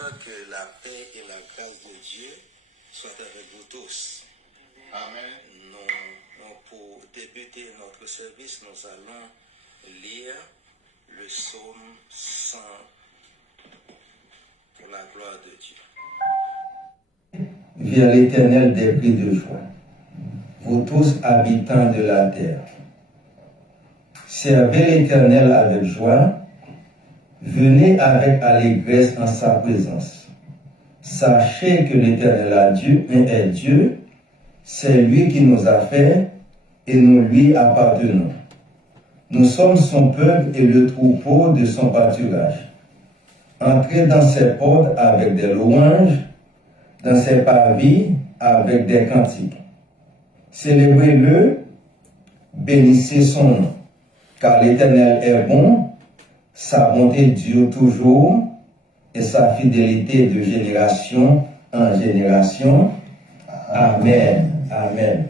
Seigneur, que la paix et la grâce de Dieu soient avec vous tous. Amen. Pour débuter notre service, nous allons lire le psaume 100 pour la gloire de Dieu. Vers l'Éternel des cris de joie, vous tous habitants de la terre. Servez l'Éternel avec joie, venez avec allégresse en sa présence. Sachez que l'Éternel est Dieu, c'est lui qui nous a fait et nous lui appartenons. Nous sommes son peuple et le troupeau de son pâturage. Entrez dans ses portes avec des louanges, dans ses parvis avec des cantiques. Célébrez-le, bénissez son nom, car l'Éternel est bon, sa bonté dure toujours, et sa fidélité de génération en génération. Amen. Amen.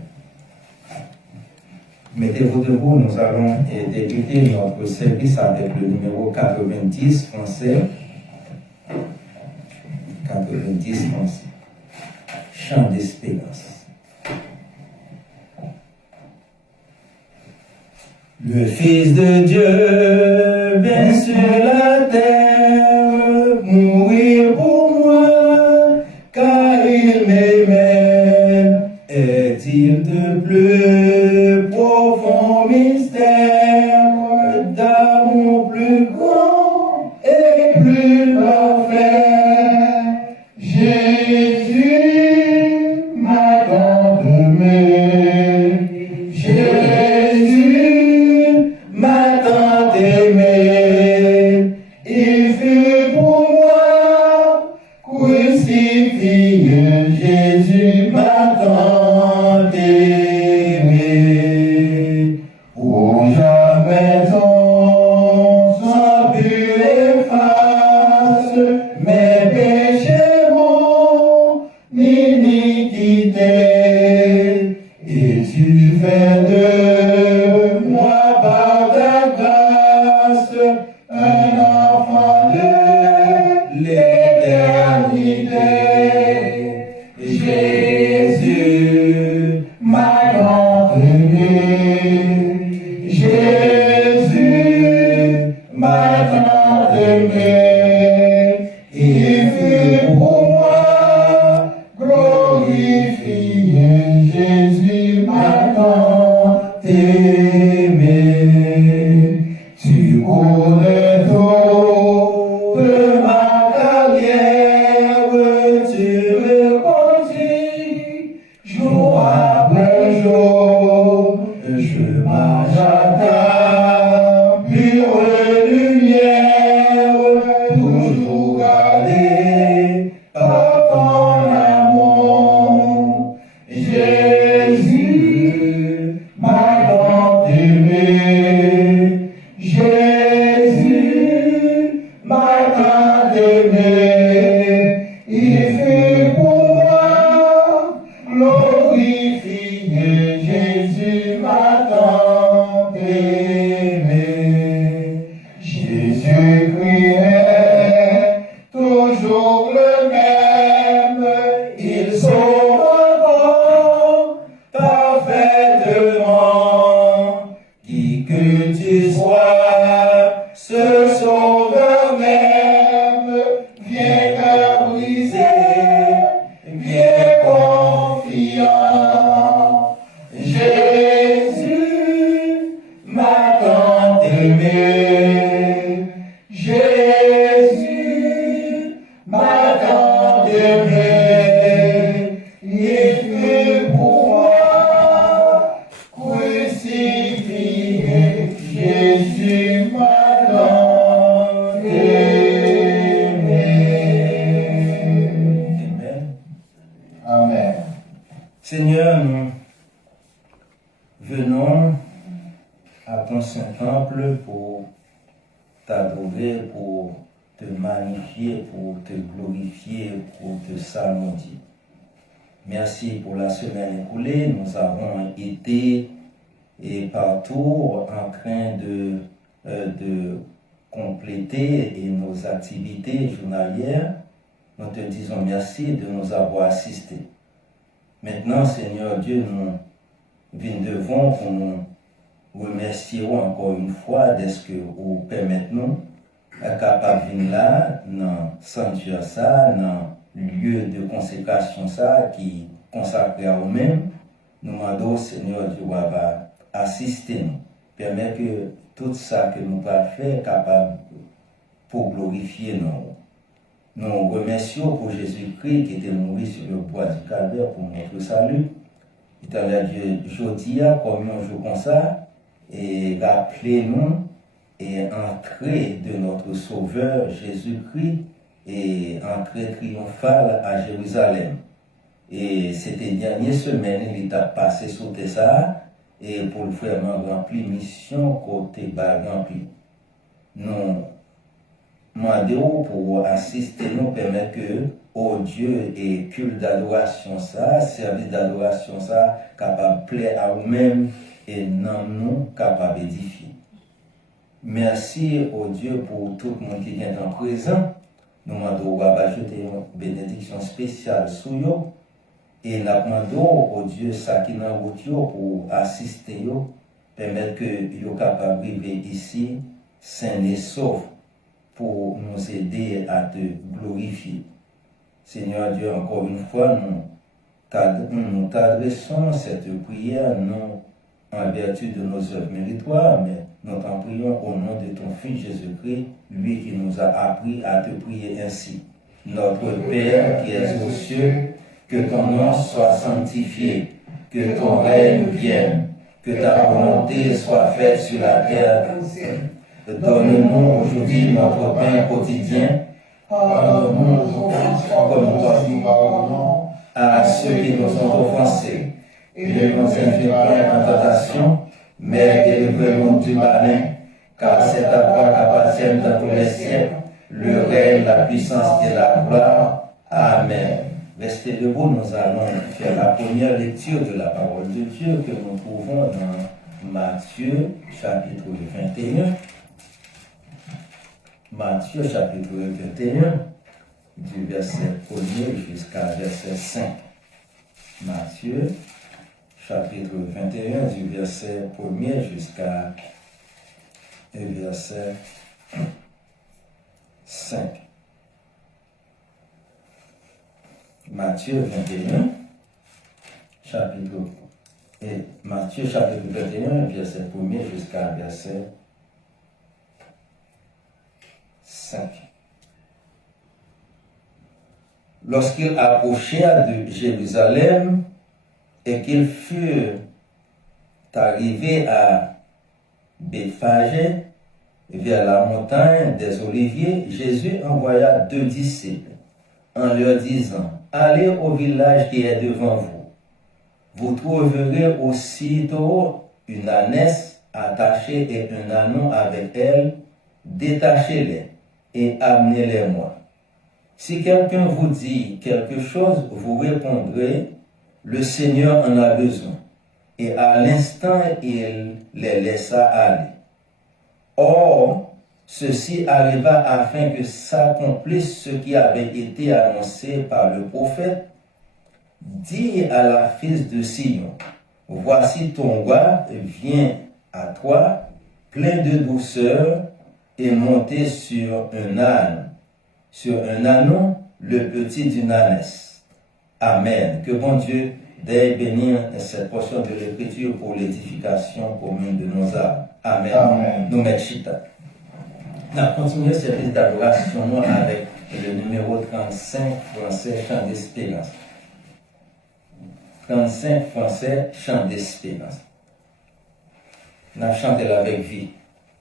Mettez-vous debout, nous allons débuter notre service avec le numéro 90 français. 90 français. Chant d'espérance. Le Fils de Dieu vient sur la terre, mourir pour moi, car il m'aimait. Est-il de plus profond mystère, d'amour plus grand et plus parfait? Jésus m'a tant aimé, Jésus m'a tant aimé, il fut pour moi crucifié, Jésus m'a tant aimé. Pour jamais ton sang pur efface mes péchés, mon iniquité, et tu fais de moi par ta grâce un enfant de l'éternité. Jésus m'a tant aimé, Jésus m'a tant aimé, il fut pour moi glorifié, Jésus m'a tant aimé. Tu connais toute ma carrière, tu me conduis jour après jour, je marche à ta pure lumière, toujours gardé par ton amour. Jésus m'a tant aimé, Jésus m'a tant aimé, il fut pour moi glorifié, Jésus m'a tant aimé. Jésus-Christ est toujours le même, il sauve encore parfaitement. Qui que tu sois, ce sauveur même, viens cœur brisé, viens confiant. Jésus m'a tant aimé, Jésus m'a tant aimé, il fut pour moi crucifié, Jésus m'a tant aimé. Amen. Amen. Seigneur, nous venons à ton Saint-Temple pour t'adorer, pour te magnifier, pour te glorifier, pour te saluer. Merci pour la semaine écoulée. Nous avons été partout en train de compléter nos activités journalières. nous te disons merci de nous avoir assistés. Maintenant, Seigneur Dieu, nous venons devant pour nous remercier encore une fois d'être que vous permettez-nous capable de venir là, dans le sanctuaire, dans le lieu de consécration ça, qui est consacré à vous-même. Nous demandons, Seigneur Dieu, va assister nous, permettre que tout ça que nous avons fait capable pour glorifier nous. Nous remercions pour Jésus-Christ qui était mort sur le bois du calvaire pour notre salut. Éternel Dieu, aujourd'hui, comme un jour comme ça, et rappelez-nous et entrer de notre Sauveur Jésus-Christ et entrée triomphale à Jérusalem. Et c'était dernière semaine, il a passé sur ça et pour le faire remplir mission côté bas rempli. Nous demandons pour assister, nous permettre que, oh Dieu, et culte d'adoration ça, service d'adoration ça, capable de plaire à vous-même et non nous capable d'édifier. Merci, oh Dieu, pour tout le monde qui est en présent. Nous demandons ajouter une bénédiction spéciale sur eux. Et nous demandons, oh Dieu, ça qui est dans route pour assister eux, permettre que vous capable de vivre ici, sains et saufs, pour nous aider à te glorifier. Seigneur Dieu, encore une fois, nous t'adressons cette prière, non en vertu de nos œuvres méritoires, mais nous t'en prions au nom de ton Fils Jésus-Christ, lui qui nous a appris à te prier ainsi. Notre Père qui es aux cieux, que ton nom soit sanctifié, que ton règne vienne, que ta volonté soit faite sur la terre. Donne-nous aujourd'hui notre pain quotidien. Pardonne-nous nos offenses comme nous pardonnons à ceux qui nous ont offensés. Et ne nous induis pas en tentation, mais délivre-nous du malin, car c'est à toi qu'appartiennent dans tous les siècles le règne, la puissance et la gloire. Amen. Restez debout, nous allons faire la première lecture de la parole de Dieu que nous trouvons dans Matthieu, chapitre 21. Matthieu, chapitre 21, du verset 1er jusqu'à verset 5. Matthieu, chapitre 21, du verset 1er jusqu'à verset 5. Matthieu 21, Matthieu chapitre 21, verset 1er jusqu'à verset 5. Lorsqu'ils approchèrent de Jérusalem et qu'ils furent arrivés à Bethphagée, vers la montagne des Oliviers, Jésus envoya 2 disciples en leur disant: allez au village qui est devant vous. Vous trouverez aussitôt une ânesse attachée et un ânon avec elle. Détachez-les et amenez-les-moi. Si quelqu'un vous dit quelque chose, vous répondrez: le Seigneur en a besoin. Et à l'instant, il les laissa aller. Or, ceci arriva afin que s'accomplisse ce qui avait été annoncé par le prophète. Dis à la fille de Sion: voici ton roi vient à toi, plein de douceur, et monté sur un âne, sur un ânon, le petit d'une ânesse. Amen. Que bon Dieu daigne bénir cette portion de l'Écriture pour l'édification commune de nos âmes. Amen. Amen. Nous mettons chita. On a continué ce service d'adoration avec le numéro 35 français, Chant d'espérance. 35 français, Chant d'espérance. On a chanté avec vie.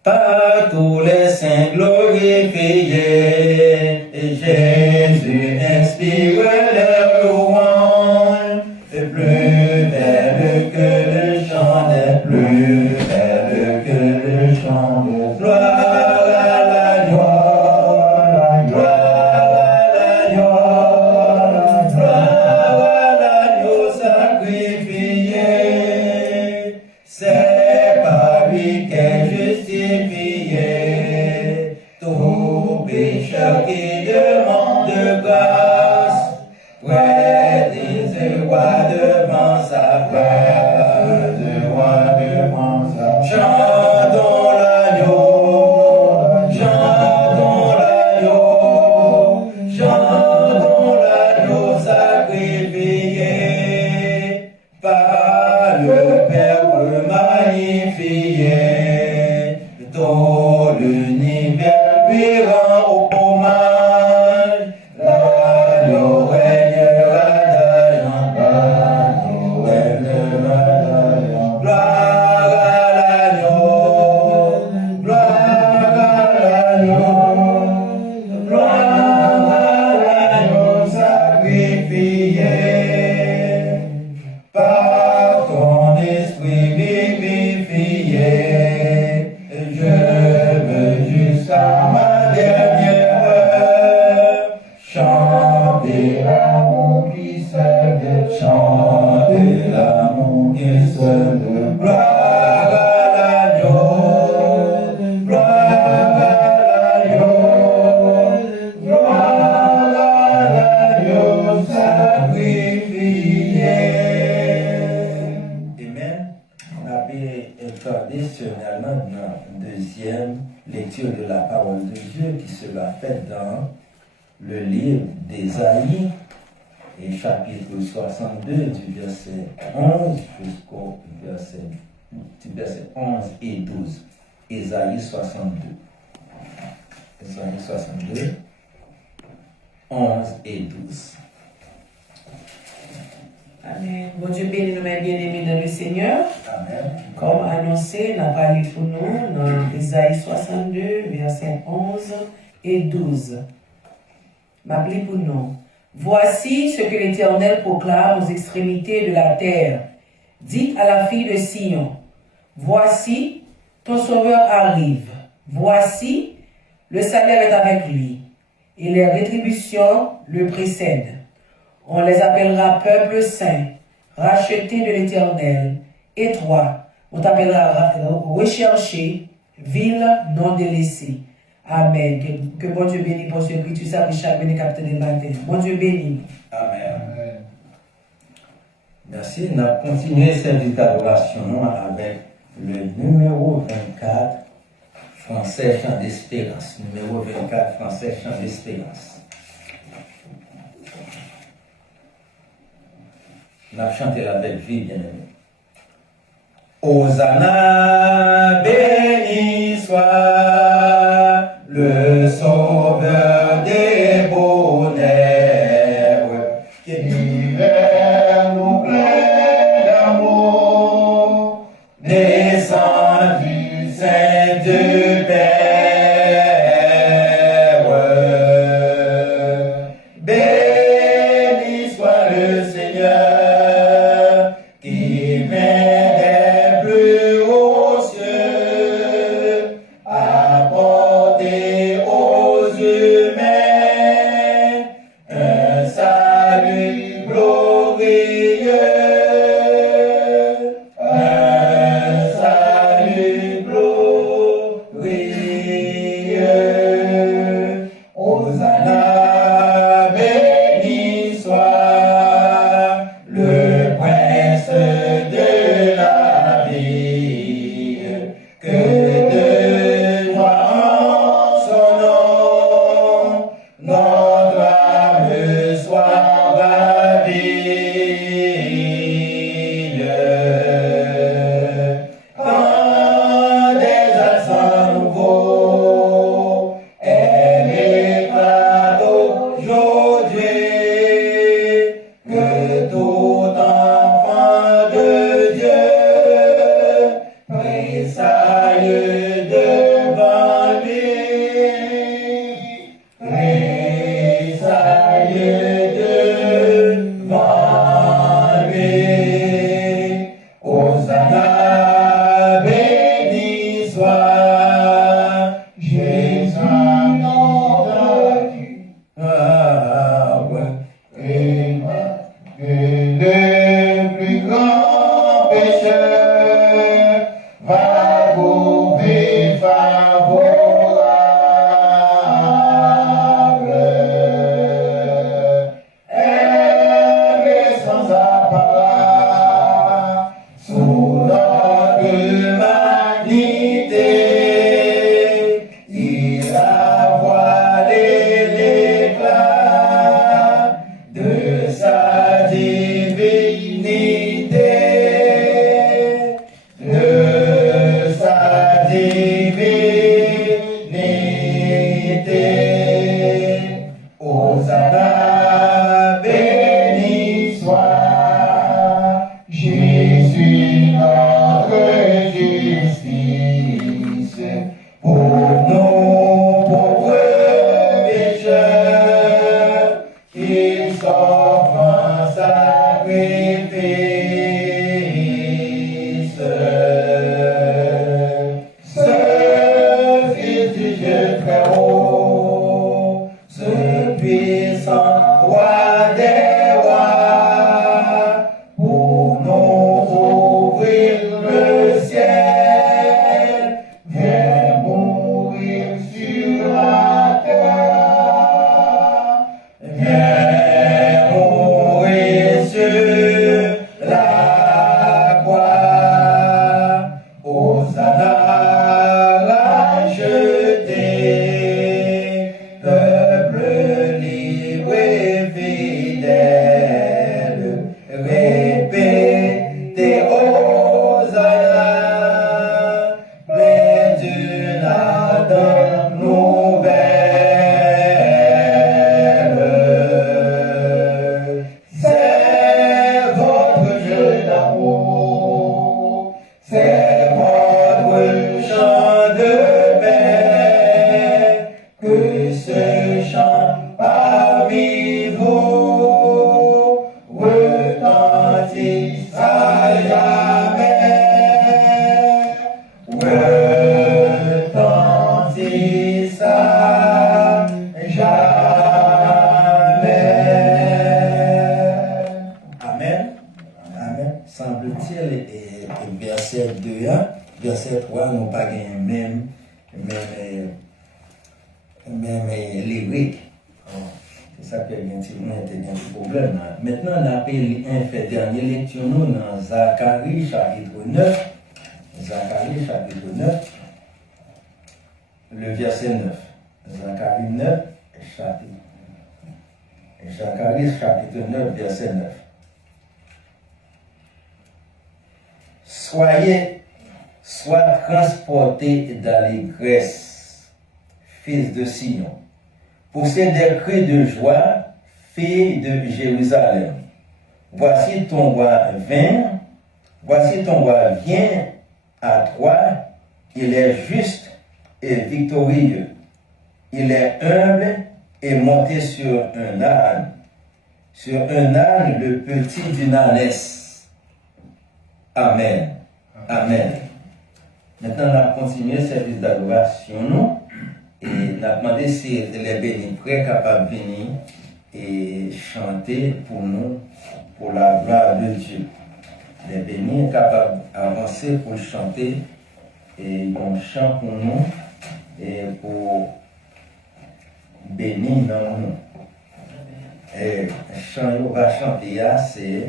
Par tous les saints glorifiés, et Jésus inspire leur louange, et plus belle que le chant des plus belle que le chant de gloire. Qui demande grâce. Près des rois devant sa face, des rois devant sa face. Chantons l'agneau, chantons l'agneau, chantons l'agneau sacrifié par le Père magnifié. Tout l'univers lui rend hommage. L'agneau régnera d'agneau, l'agneau régnera d'agneau. Gloire à l'agneau, gloire à l'agneau, gloire à l'agneau sacrifié. Par ton esprit vivifié, je veux jusqu'à ma dernière heure chanter l'amour qui s'élève, chanter l'amour qui s'élève. Gloire à l'agneau, gloire à l'agneau, gloire à l'agneau sacrifié. Amen. On avait entendu finalement dans la deuxième lecture de la parole de Dieu qui sera faite dans le livre d'Ésaïe, et chapitre 62 du verset 11 jusqu'au verset 11 et 12. Ésaïe 62. Ésaïe 62, 11 et 12. Amen. Bon Dieu béni nous bien-aimés dans le Seigneur. Amen. Comme annoncé, n'a parlé pour nous dans Ésaïe 62, versets 11 et 12. M'appelez pour nous. Voici ce que l'Éternel proclame aux extrémités de la terre. Dites à la fille de Sion, voici, ton sauveur arrive. Voici, le salaire est avec lui, et les rétributions le précèdent. On les appellera peuple saint, racheté de l'Éternel, et toi, on t'appellera recherché, ville non délaissée. Amen. Que bon Dieu bénisse pour ce prix, tu sais, chaque bénédiction de matin. Bon Dieu bénisse. Amen. Merci. On a continué cette adoration avec le numéro 24, français chant d'espérance. Numéro 24, français chant d'espérance. On a chanté avec vie, bien aimé. Hosanna, béni soit le sauveur des bonheurs, qui vers nous plein d'amour, descend du sein de Père. Béni soit le Seigneur, qui vient des plus hauts béni soit Jésus notre justice pour nos pauvres pécheurs qu'il s'offre en sacrifice. Ce Fils du Dieu très haut, ce puissant roi des rois, pour nous ouvrir le ciel, viens mourir sur la terre, viens mourir sur la croix, Hosanna racheté, peuple libre et fidèle, répétez Hosanna, plein d'une ardente nouvelle. C'est votre jeu d'amour, c'est votre chant de paix, que ce chant parmi vous retentisse à jamais, retentisse à jamais. Amen. Amen. Semble-t-il, et verset 2, verset 3, nous pas gagné même lyrique. C'est ça qui a un petit problème. Maintenant, on a fait dernière lecture nous dans Zacharie chapitre 9. Zacharie chapitre 9, le verset 9. Zacharie 9, Zacharie chapitre 9, verset 9. Sois transportés d'allégresse, fils de Sion. Poussez des cris de joie, fille de Jérusalem. Voici ton roi vient à toi, il est juste et victorieux. Il est humble et monté sur un âne, le petit d'une ânesse. Amen. Amen. Maintenant, on a continué le service d'adoration, nous. Et on a demandé si les bénis prêts capables de venir et chanter pour nous, pour la gloire de Dieu. Les bénis capables d'avancer pour chanter et un chant pour nous et pour bénir dans nous. Et le chant qu'on va chanter là, c'est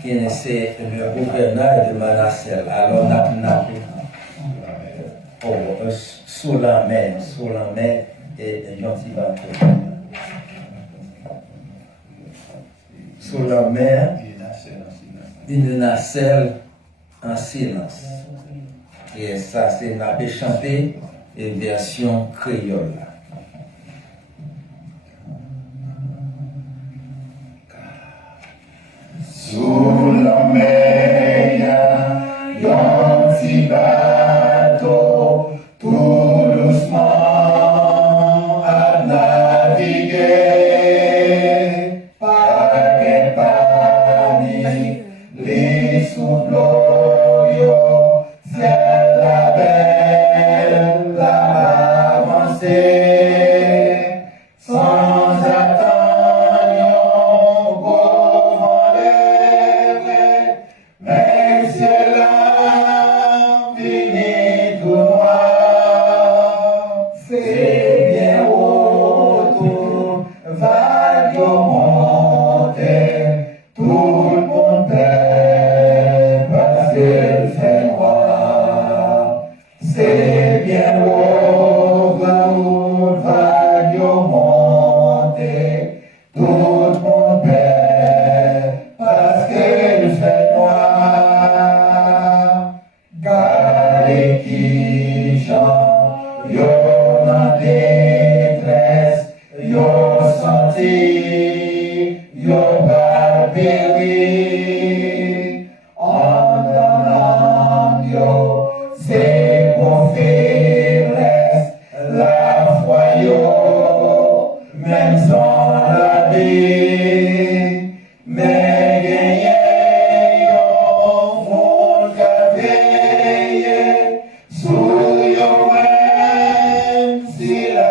qui c'est le gouverneur de Manassel. Alors, on a sous la mer et gentil bateau. Sous la mer, une nacelle en silence. Et ça, c'est on avait chanté une version créole. Sous la mer, un petit bateau, tout doucement à naviguer. Pas de panique, les sous-l'eau, c'est la belle, la avancée, sans attendre, mais c'est là, fini tout noir, c'est bien autour, vague monter, tout le monde perd, parce qu'il fait noir, c'est bien autour, vague monter, tout le monde perd, parce qu'il fait noir. Gare qui santé, yo va périr. En donnant yo, c'est qu'on faiblesse, la foi yo, même sans la vie. Mais gagner yo, mon café, sous yo même si la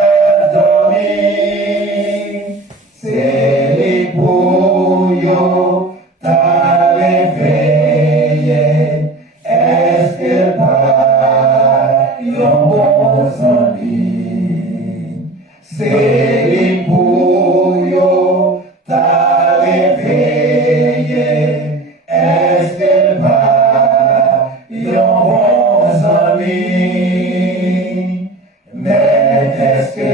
dormi. C'est les bouillons, t'as réveillé. Est-ce que pas yon bon ami? C'est les bouillons, t'as réveillé. Est-ce que pas yon bon ami? Mais est-ce que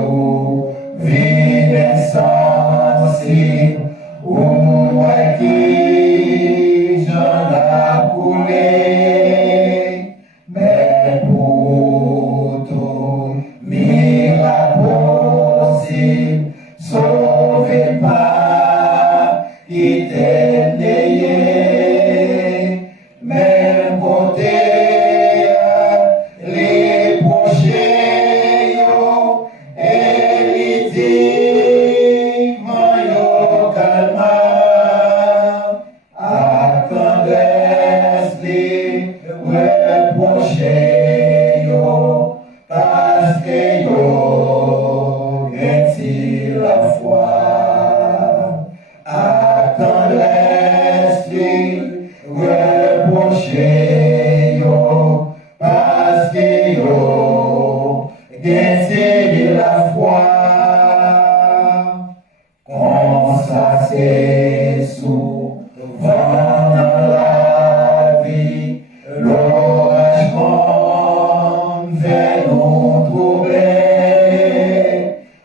vous vivez sensible ou qui j'en a coulé? Mais pour tout miracle possible, sauvez pas, éternel. Même côté les prochains, et les dit, yo calma, attendez les prochains, parce que yo est-il la foi. Attendez les prochains, parce que yo est-il la foi. Comme ça c'est souvent dans la vie, l'orage monte vers nous troubler.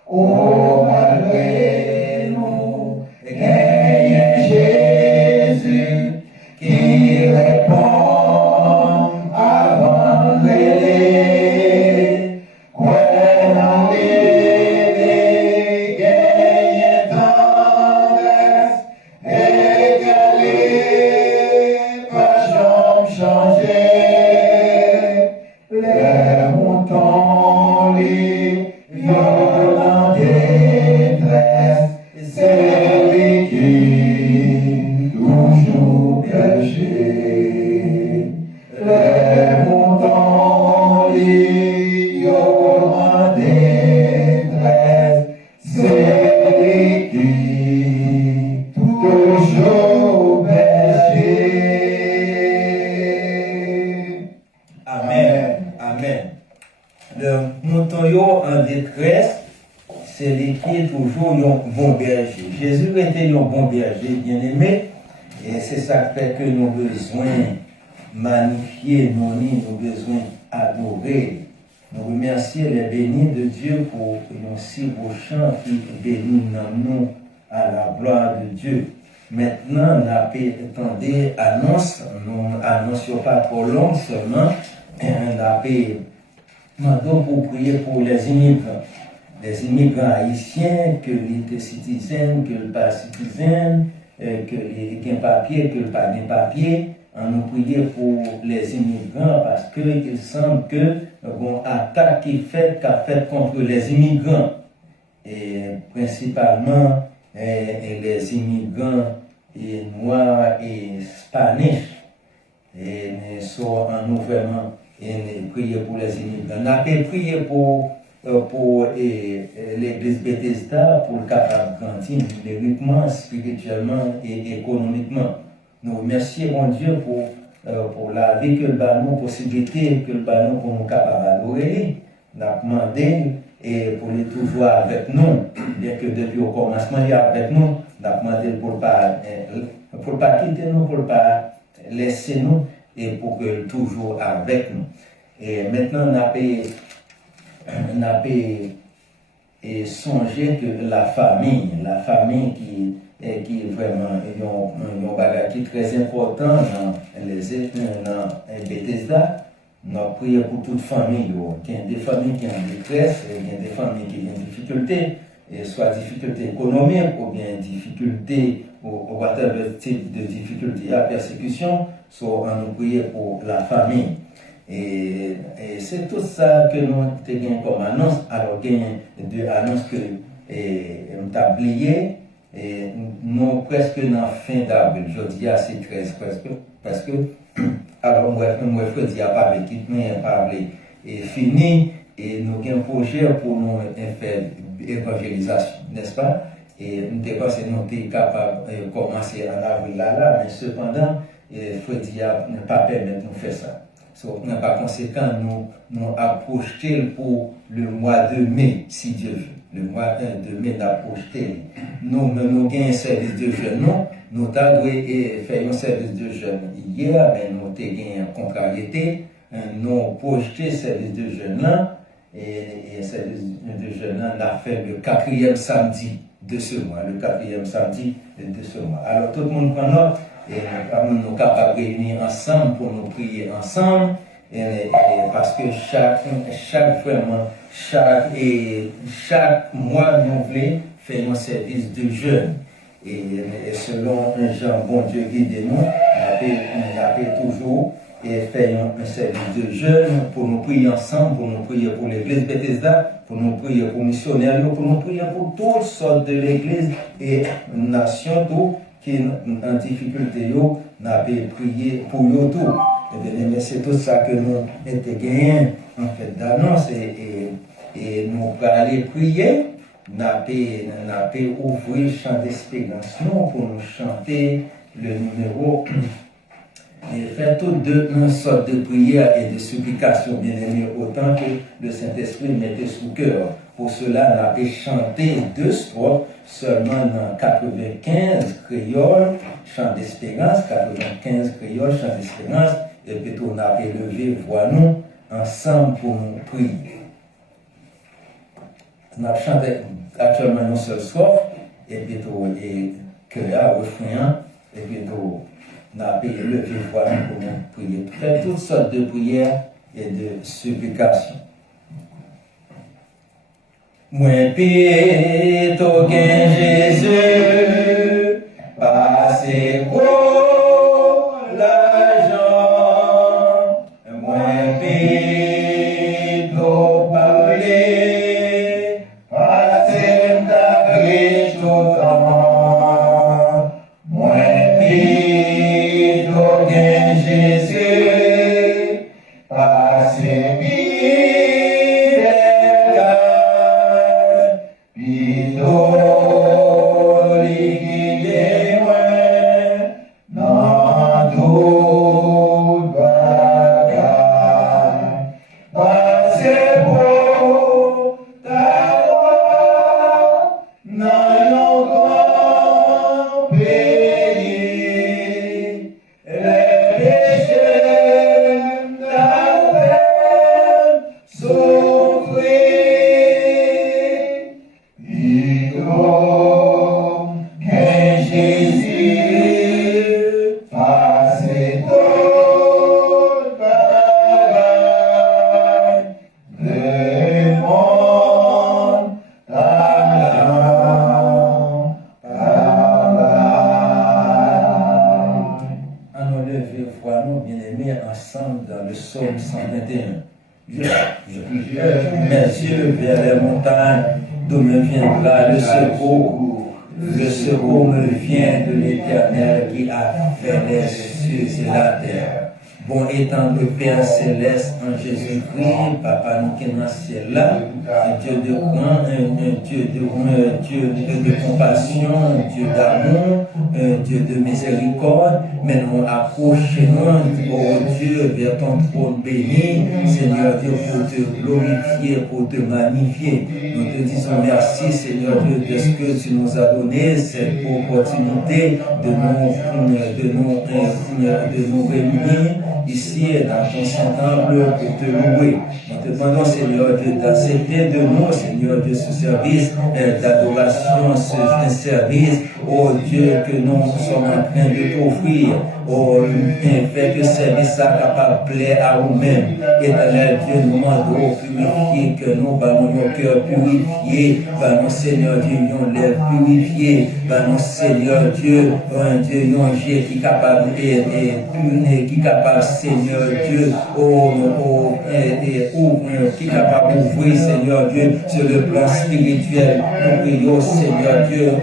Oh, malgré nous, gagne Jésus qui répond avant de l'aider. When I'm living, gagne tendresse, égalé, pas jamais changé. Les moutons, les violents détresse, c'est lui qui toujours berger. Les moutons, les violents détresse, c'est lui qui toujours berger. Amen. Amen. Le mouton yo en détresse, c'est lui qui est toujours un bon berger. Jésus était un bon berger, bien aimé, et c'est ça qui fait que nous avons besoin de magnifier nos nids, nous avons besoin d'adorer. Nous remercions les bénis de Dieu pour un si beau chant qui bénit nous à la gloire de Dieu. Maintenant, nous attendons annonce, nous n'annoncions pas trop long seulement, nous demandons pour prier pour les immigrants haïtiens, que les citoyens, que les pas citoyens, que les papiers, que les pas des papiers. On nous prier pour les immigrants parce qu'il semble que bon attaque qui fait contre les immigrants et principalement les immigrants noirs et spanish et sont en vraiment prier pour les immigrants. On a prié pour l'église Bethesda pour le capable grandir lyriquement, spirituellement et économiquement. Nous remercions mon Dieu pour la vie que le nous, possibilité que le nous pour nous capables d'adorer. Nous avons demandé et pour les toujours avec nous, bien que depuis au commencement il est avec nous, nous avons demandé pour ne pas quitter nous, pour ne pas laisser nous et pour que toujours avec nous. Et maintenant on a songé que la famille qui est vraiment un bagage qui est très important dans Bethesda. Nous avons prié pour toute famille. Il y a des familles qui ont des détresse, il y a des familles qui ont des difficultés, soit difficulté économique ou bien difficulté ou whatever type de difficulté à persécution, soit on nous prier pour la famille. Et c'est tout ça que nous avons comme annonce. Alors, il y a deux annonces que nous avons oubliées. Et nous presque dans la fin d'avril, je dis à c'est 13 presque, parce que, alors moi je dis à pas avec qui, mais pas et fini, et nous avons un projet pour nous faire évangélisation, n'est-ce pas? Et nous avons pensé nous sommes capables de commencer en avril là, mais cependant, il faut dire ne pas permettre de nous faire ça. So, par conséquent, nous approchons pour le mois de mai, si Dieu veut. Le mois de mai d'approcher. Nous avons un service de jeunes. Nous avons fait un service de jeunes hier, mais nous avons une contrariété. Nous avons projeté le service de jeunes là. Et le service de jeunes là, on a fait le 4e samedi de ce mois. Le 4e samedi de ce mois. Alors tout le monde prend note. Et nous sommes capables de réunir ensemble pour nous prier ensemble. Et parce que chaque mois, nous voulons faire un service de jeûne. Et selon Jean, bon Dieu guide nous, on appelle toujours et faire un service de jeûne pour nous prier ensemble, pour nous prier pour l'église Bethesda, pour nous prier pour missionnaires, pour nous prier pour toutes sortes de l'église et nations tout qui en difficulté, nous avons prié pour eux tout. Mais c'est tout ça que nous avons gagné en fait d'annonce et nous allons aller prier. Nous avons ouvert le chant d'espérance pour nous chanter le numéro et faire toutes une sorte de prière et de supplication, bien aimé, autant que le Saint-Esprit mettait sous cœur. Pour cela, nous avons chanté 2 strophes seulement dans 95 créoles, chant d'espérance, 95 créoles, chant d'espérance, et puis on a élevé voix nous ensemble pour nous prier. On a chanté actuellement une seule strophe, et puis cœur, refrain, et puis on a élevé voix nous pour nous prier. Faire toutes sortes de prières et de supplications. Moi pito qu'un Jésus passé pour l'argent. Moi pito parler passé d'après tout temps. Moi pito qu'un Jésus passé Le secours me vient de l'Éternel qui a fait les cieux et la terre. Bon étant le Père céleste en Jésus-Christ, Papa nous qui est dans le ciel là, un Dieu de grand, un Dieu de compassion, un Dieu d'amour, un Dieu de miséricorde, mais nous approchons, oh Dieu, vers ton trône béni, Seigneur Dieu, pour te glorifier, pour te magnifier. Nous te disons merci, Seigneur Dieu, de ce que tu nous as donné, cette opportunité de nous réunir ici dans ton Saint-Temple pour te louer. Nous te demandons, Seigneur Dieu, d'accepter de nous, Seigneur Dieu, ce service d'adoration, ce service, oh Dieu, que nous sommes en train de t'offrir. oh, fait que service ça capable de plaire à vous-même. Éternel Dieu, nous demandons purifier que nous, par nos cœurs purifiés, par nos Seigneur Dieu, nos lèvres purifiées, par nos Seigneur Dieu, un Dieu, un Dieu qui est capable qui est capable, Seigneur Dieu, qui est capable d'ouvrir, Seigneur Dieu, sur le plan spirituel. Nous prions, Seigneur Dieu,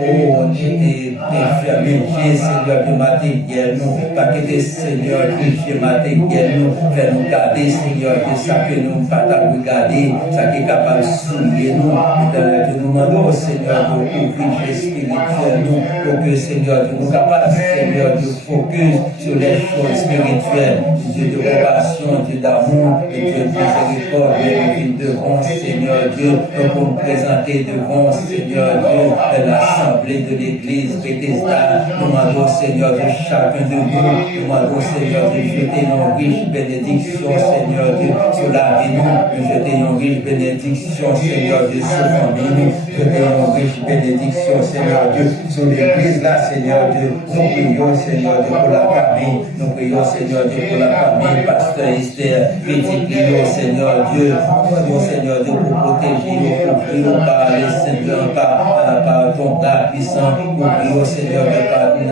infirmier, Seigneur Dieu, matériel, nous, pas que des Seigneur Dieu, matériel, nous, faire nous garder, Seigneur Dieu, ça que nous ne pas regarder, ça qui est capable de souiller nous, nous demandons, Seigneur, de ouvrir spirituel, nous, pour que, Seigneur Dieu, nous capables, Seigneur, de focus sur les choses spirituelles, Dieu de compassion, Dieu d'amour, Dieu de miséricorde, nous devons, Seigneur Dieu, pour nous présenter devant, Seigneur Dieu, l'assemblée de l'Église Bethesda. Nous demandons, Seigneur, de chacun de nous, nous demandons, Seigneur, de jeter nos riches bénédictions, Seigneur Dieu, sur la vie, nous jeter nos riches bénédictions, Seigneur Dieu, sur la famille, jeter nos riches bénédictions, Seigneur Dieu, sur l'Église là, Seigneur Dieu. Nous prions, Seigneur Dieu, pour la famille, nous prions, Seigneur Dieu, pour la famille, Pasteur Esther, petit Clio, Seigneur Dieu, nous Seigneur Dieu, pour protéger, pour prier par les Seigneur, par ton bras puissant, nous prions, Seigneur, par un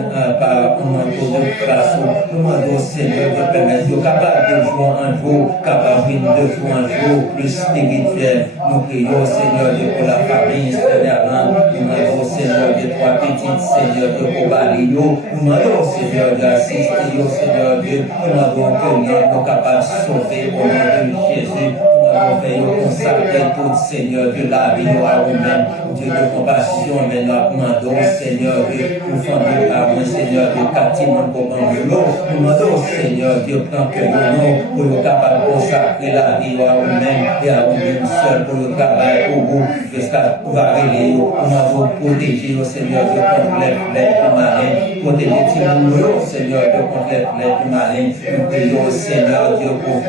manteau de grâce, nous demandons, Seigneur, de permettre de capable de jour en jour, capable de jour en jour, plus spirituel. Nous prions, Seigneur, Dieu, pour la famille, Seigneur, nous demandons, Seigneur, de trois petites, Seigneur, de Cobalino, nous demandons, Seigneur, d'assister, Seigneur Dieu, nous demandons que nous sommes capables de sauver au nom de Jésus. Nous veillons consacrer tout, Seigneur, de la vie à vous-même, Dieu de compassion, mais nous demandons, Seigneur, pour famille par moi, Seigneur, de Katimon, pour nous demandons, Seigneur, Dieu, prends que nous, pour nous capables de consacrer la vie à vous-même et à vous-même seul, pour le travail, pour vous, jusqu'à pouvoir aider, nous demandons protéger, Seigneur, de contre les flèches du malin, protéger Timon, Seigneur, de contre les flèches du malin, nous prions, Seigneur, Dieu, pour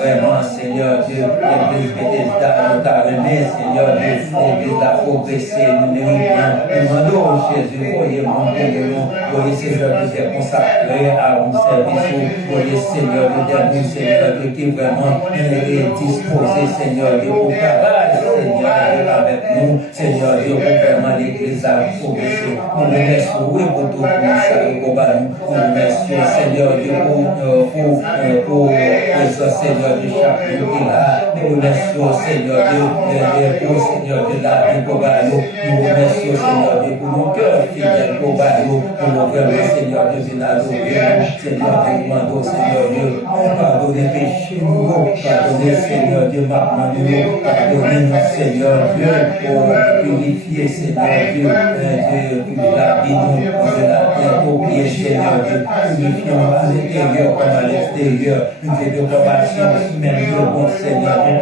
vraiment, Seigneur, Dieu, l'Église Bethesda, nous t'arrêter, Seigneur, l'Église a progressé, nous demandons, Jésus, voyez mon Dieu, voyez, Seigneur, Dieu, consacré à un service, voyez, Seigneur, Dieu, Seigneur, Dieu, qui vraiment est disposé, Seigneur, Dieu, pour travailler, Seigneur, Dieu, avec nous, Seigneur, Dieu, pour vraiment l'Église a progressé. Nous remercions, oui, pour tout ça, nous remercions, Seigneur, Dieu, pour Seigneur, Dieu, chaque jour qui là. Nous remercions, Seigneur Dieu, pour Seigneur de la vie pour Balo. Nous remercions, Seigneur Dieu, pour nos cœurs fidèles pour Balo. Pour nos cœurs, Seigneur Dieu, de la Seigneur Dieu, nous demandons, Seigneur Dieu, pardonnez péché, nous, pardonnez, Seigneur Dieu, maintenant, nous, pardonnez-nous, Seigneur Dieu, pour purifier, Seigneur Dieu, la vie, nous, de la terre, pour prier, Seigneur Dieu, purifions à l'intérieur comme à l'extérieur, une de compassion, même de bon Seigneur Dieu.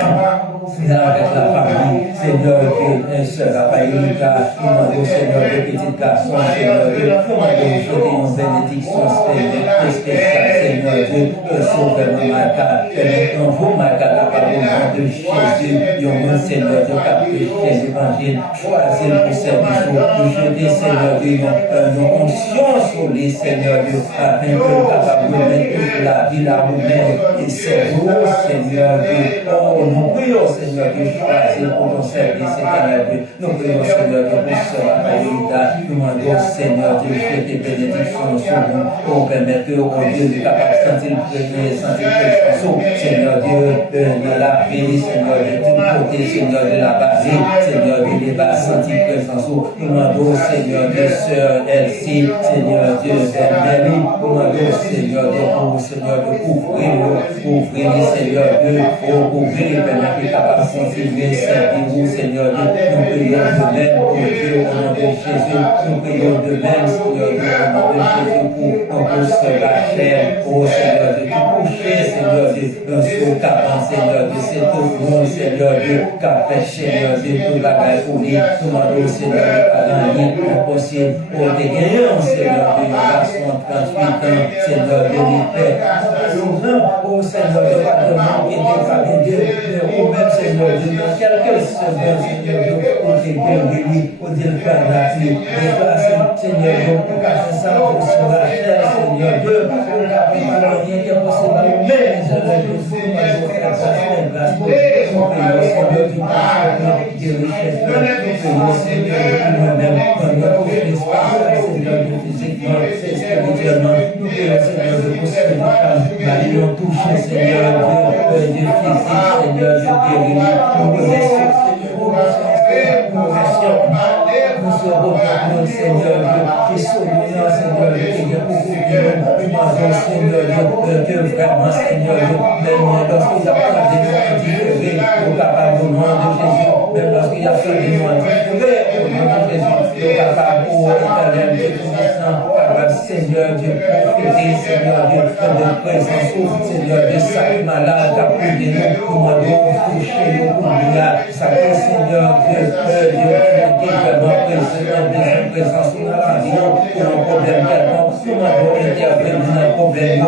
Avec la famille, Seigneur, que sœur Raphaëlita, nous demandons, Seigneur, de petits garçons, Seigneur, nous demandons une bénédiction spéciale, Seigneur Dieu, sauve-nous, Marca, permettons vous, Marca, la parole de Jésus, nous, Seigneur, de capter l'évangile, choisir pour service, nous jeter, Seigneur Dieu, nos onction sur les Seigneur Dieu, afin que nous capables de mettre toute la vie à nous-mêmes, et c'est vous, Seigneur Dieu, nous prions, Seigneur Dieu, choisir pour ton service, Seigneur Dieu. Nous prions, Seigneur Dieu, pour sœur Raphaëlita. Nous demandons, Seigneur Dieu, que tes bénédictions sur nous, pour permettre que, oh Dieu, nous capables de sentir le premier, sentir le chaud, Seigneur Dieu, de la vie, Seigneur Dieu, du côté, Seigneur de la basée, Seigneur Dieu, des bas, sentir le présence. Nous demandons, Seigneur Dieu, sœur Elsie, Seigneur Dieu, Mary, nous demandons, Seigneur Dieu, pour Seigneur Dieu, ouvrir, Seigneur Dieu, ouvrir, permettre que capable de continuer, servir-vous, Seigneur Dieu. Nous prions de même, oh Dieu, au nom de Jésus. Nous prions de même, Seigneur Dieu, au nom de Jésus, pour sœur Rachel, oh Seigneur Dieu, tout coucher, Seigneur Dieu, dans ce capant, Seigneur Dieu, c'est tout le monde, Seigneur Dieu, qu'a fait, Seigneur Dieu, tout la gaille pour lui. Nous demandons, Seigneur Dieu, à gagner, impossible, pour des gagnants, Seigneur Dieu, nous passons 38 ans, Seigneur Dieu, nous paix. Oh Seigneur Dieu, pas de manquer des familles, Dieu, ou même, Seigneur Dieu, dans quelques secondes, Seigneur Dieu, pour te guérir, pour te faire la vie, déplacer, Seigneur Dieu, pour passer ça, pour se la terre, Seigneur Dieu, pour la rien qui est possible à nous, mais Seigneur Dieu, pour nous faire grâce pour Seigneur Dieu, qui est richesse, Seigneur, nous-mêmes, dans notre espace, Seigneur Dieu, physiquement, spirituellement, nous prions, Seigneur Dieu, pour Seigneur, nous toucher, Seigneur Dieu, Dieu physique, Seigneur Dieu, guéri, nous remercions, Seigneur, nous remercions, nous serons pour Seigneur Dieu, qui souriant, Seigneur Dieu, qui est pour vous, nous demandons, Seigneur Dieu, que vraiment, Seigneur Dieu, même lorsqu'il y a pas de gens différés, au capable au nom de Jésus, même lorsqu'il y a pas de gens différés, au nom de Jésus, au capable au éternel Dieu tout-puissant, capable, Seigneur Dieu, profiter, Seigneur Dieu, de présence, Seigneur Dieu, sac malade, capable de nous, demandons, toucher, nous, pour sacré Seigneur Dieu, Dieu, qui est vraiment présence dans la vie, pour un problème quelconque, nous demandons intervenir dans un problème,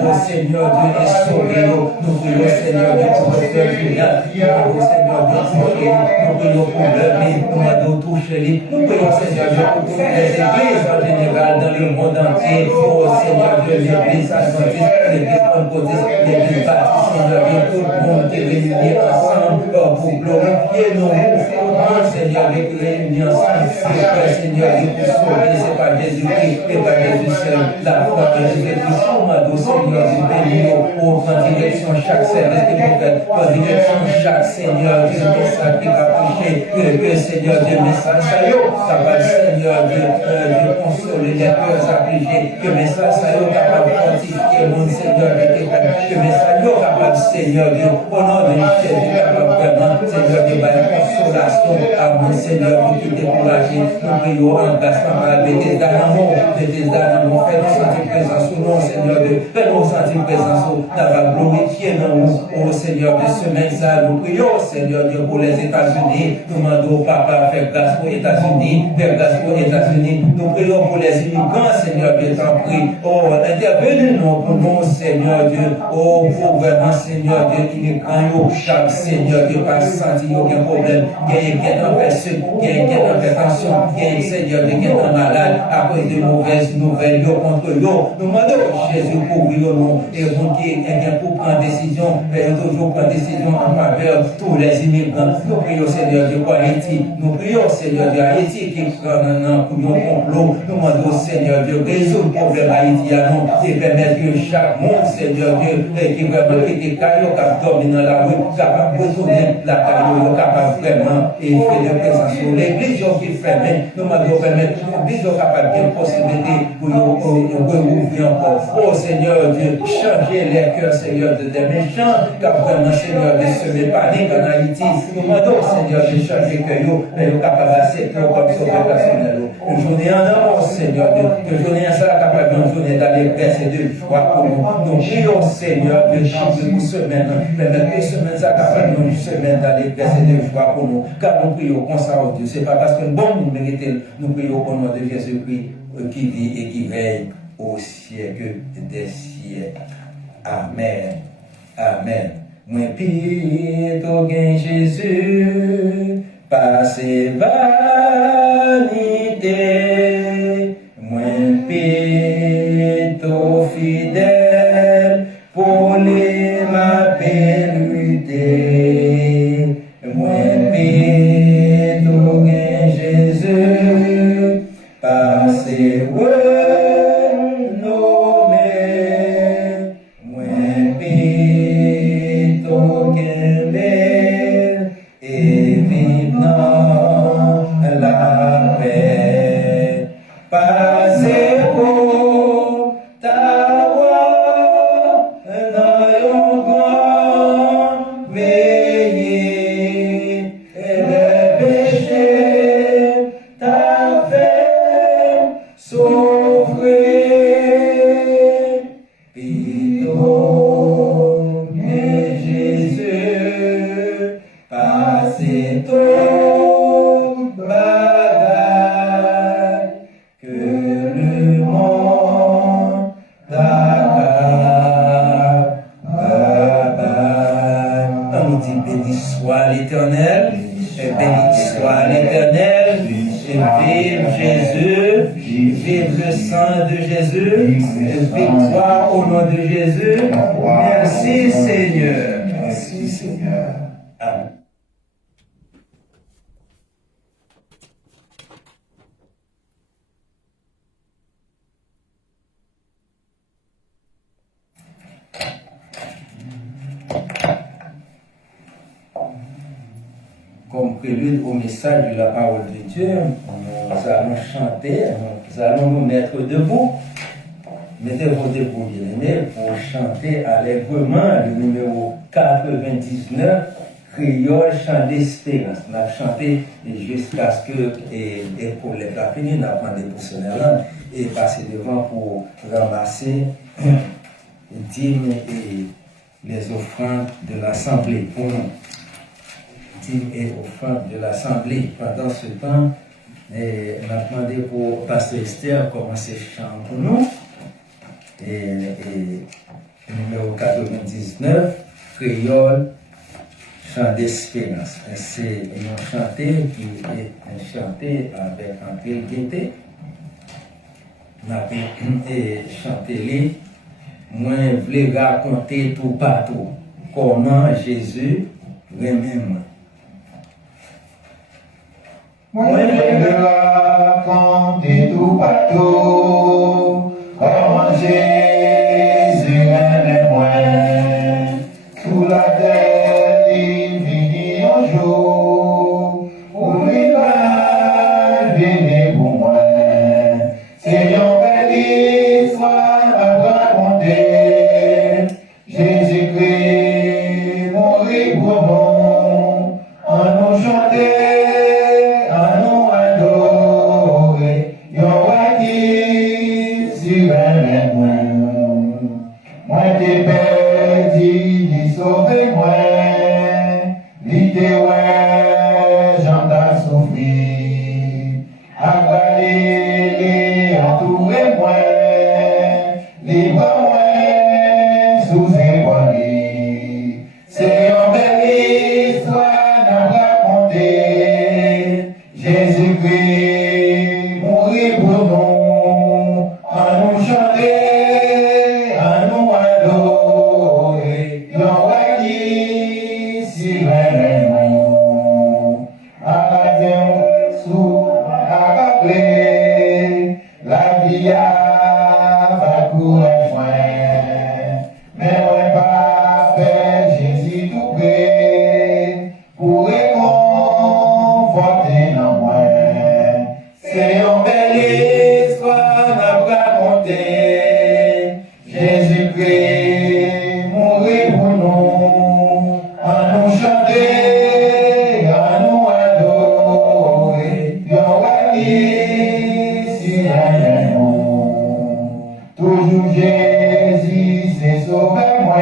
pour Seigneur Dieu, et sauver nous, nous prions Seigneur Dieu, pour le faire du bien, nous prions Seigneur Dieu, nous prions pour l'œuvre, nous demandons toucher, nous prions Seigneur Dieu, pour toutes les églises en général dans le monde entier, pour Seigneur Dieu, l'église adventiste, l'église pentecôtiste, l'église baptiste, Seigneur Dieu, tout le monde qui est réuni ensemble pour glorifier nos mots, Seigneur Dieu, qui est réuni ensemble, Seigneur Dieu, pour sauver, c'est pas Jésus-Christ, et pas Jésus seul, la foi de Jésus-Christ, Seigneur Dieu, bénis pour prendre direction chaque service que vous faites, prendre direction chaque Seigneur Dieu, message qui va prêcher, que Seigneur Dieu, message ça y est, capable Seigneur Dieu, de consoler les cœurs affligés, que message ça y est, capable de fortifier le monde, Seigneur Dieu, que message y est, capable Seigneur Dieu, au nom de Jésus, capable vraiment, Seigneur Dieu, par une consolation à mon Seigneur Dieu, qui est découragé, nous prions en grâce, par Bethesda d'amour, fais-nous sentir présence au nom, Seigneur Dieu, fais-nous sentir présence d'avoir glorifié dans nous, oh Seigneur Dieu, semaine ça, nous prions, Seigneur Dieu, pour les États-Unis, nous demandons, Papa, faire grâce pour les États-Unis, faire grâce pour les États-Unis, nous prions pour les immigrants, Seigneur Dieu, t'en prie, oh, intervenez-nous pour nous, Seigneur Dieu, oh, pour vraiment, Seigneur Dieu, immigrants, chaque Seigneur Dieu, pas senti aucun problème, qui est en personne, qui est en tension, qui est, Seigneur Dieu, qui est en malade, à cause de mauvaises nouvelles, contre eux, nous demandons, Jésus, pour nous, et vous qui êtes pour prendre décision, et toujours prendre décision en faveur de tous les immigrants. Nous prions, Seigneur Dieu, pour Haïti. Nous prions, Seigneur Dieu, Haïti qui prend un complot. Nous demandons, Seigneur Dieu, résoudre le problème haïtien, et permettre que chaque monde, Seigneur Dieu, qui vraiment quitte caillou, qui domine dans la rue, capable de retourner la caillou, capable vraiment, et faire de présence sur l'église qui ferme. Nous demandons permettre l'église capable de possibilité pour nous ouvrir encore. Oh Seigneur Dieu, changer les cœurs, Seigneur, des méchants, car vraiment, Seigneur, de semer panique en Haïti. Nous demandons, Seigneur, de changer le cœur, mais nous capables d'accepter comme sauveur personnel. Une journée en amour, Seigneur Dieu, que journée en ça, capable d'une journée d'allégresse et de joie pour nous. Nous prions, Seigneur, de changer pour semaine, mais même que semaine, ça capable d'une semaine d'allégresse et de joie pour nous. Car nous prions comme ça, oh Dieu, c'est pas parce que bon, nous méritons, nous prions au nom de Jésus-Christ, qui vit et qui veille au siècle des siècles. Amen. Amen. Moi prie ton gain Jésus, passez vanité. Moi prie ton fidèle, pour les ma lutter. Moi prie ton gain Jésus, passez béni soit l'Éternel, vive Jésus, vive le sang de Jésus, victoire au nom de Jésus. Merci Seigneur. Merci Seigneur. Amen. Comme prélude au message de la parole de Dieu, nous allons chanter, nous allons nous mettre debout. Mettez-vous debout, bien-aimés, pour chanter allègrement le numéro 99, Créole, chant d'espérance. On a chanté jusqu'à ce que pour les plats finis, on a demandé pour ce là et passer devant pour ramasser les dîmes et les offrandes de l'Assemblée pour nous. Dîmes et offrandes de l'Assemblée. Pendant ce temps, on a demandé pour Pasteur Esther commencer le chant pour nous. Et numéro 99, Créole, chant d'espérance. C'est un chanté qui est chanté avec un peu de gaieté. On a chanté les. Moi, je voulais raconter tout partout comment Jésus remet moi. Moi, je voulais raconter tout partout comment Jésus remet moi. Sous la terre, il vit un jour où il va venir pour moi. C'est une belle histoire à raconter. Jésus-Christ mourit pour nous, en nous chanter, en nous adorer. Yon roi qui s'y remet moi. Moi t'ai perdu, il sauvé moi. L'idée ouais, j'en ai souffert. À Galilée, entouré moi. Libre moi, sous éboulé. C'est une belle histoire à raconter. Jésus-Christ mourit pour nous, en nous chanter, en nous adorer. Yon roi qui s'y remet nous. À la terre, sous à rappeler, la vie va courir loin. Mais on pas faire Jésus tout près, pour réconforter dans moi. C'est une belle histoire à raconter. Jésus-Christ mourit pour nous, en nous chanter, en nous adorer. Yon roi qui s'y remet nous. Toujours Jésus s'est sauvé moi.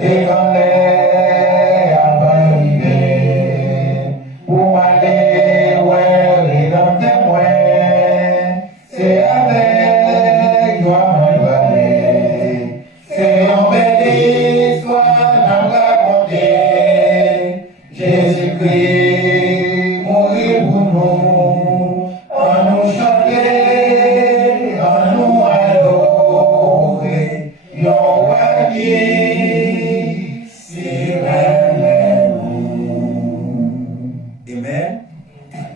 Et quand les a arrivé, pour aller ouais les témoins, c'est avec gloire et vallée. C'est une belle histoire à raconter. Jésus-Christ mourit pour nous, en nous chanter, en nous adorer. Yon roi qui s'y remet nous. Amen.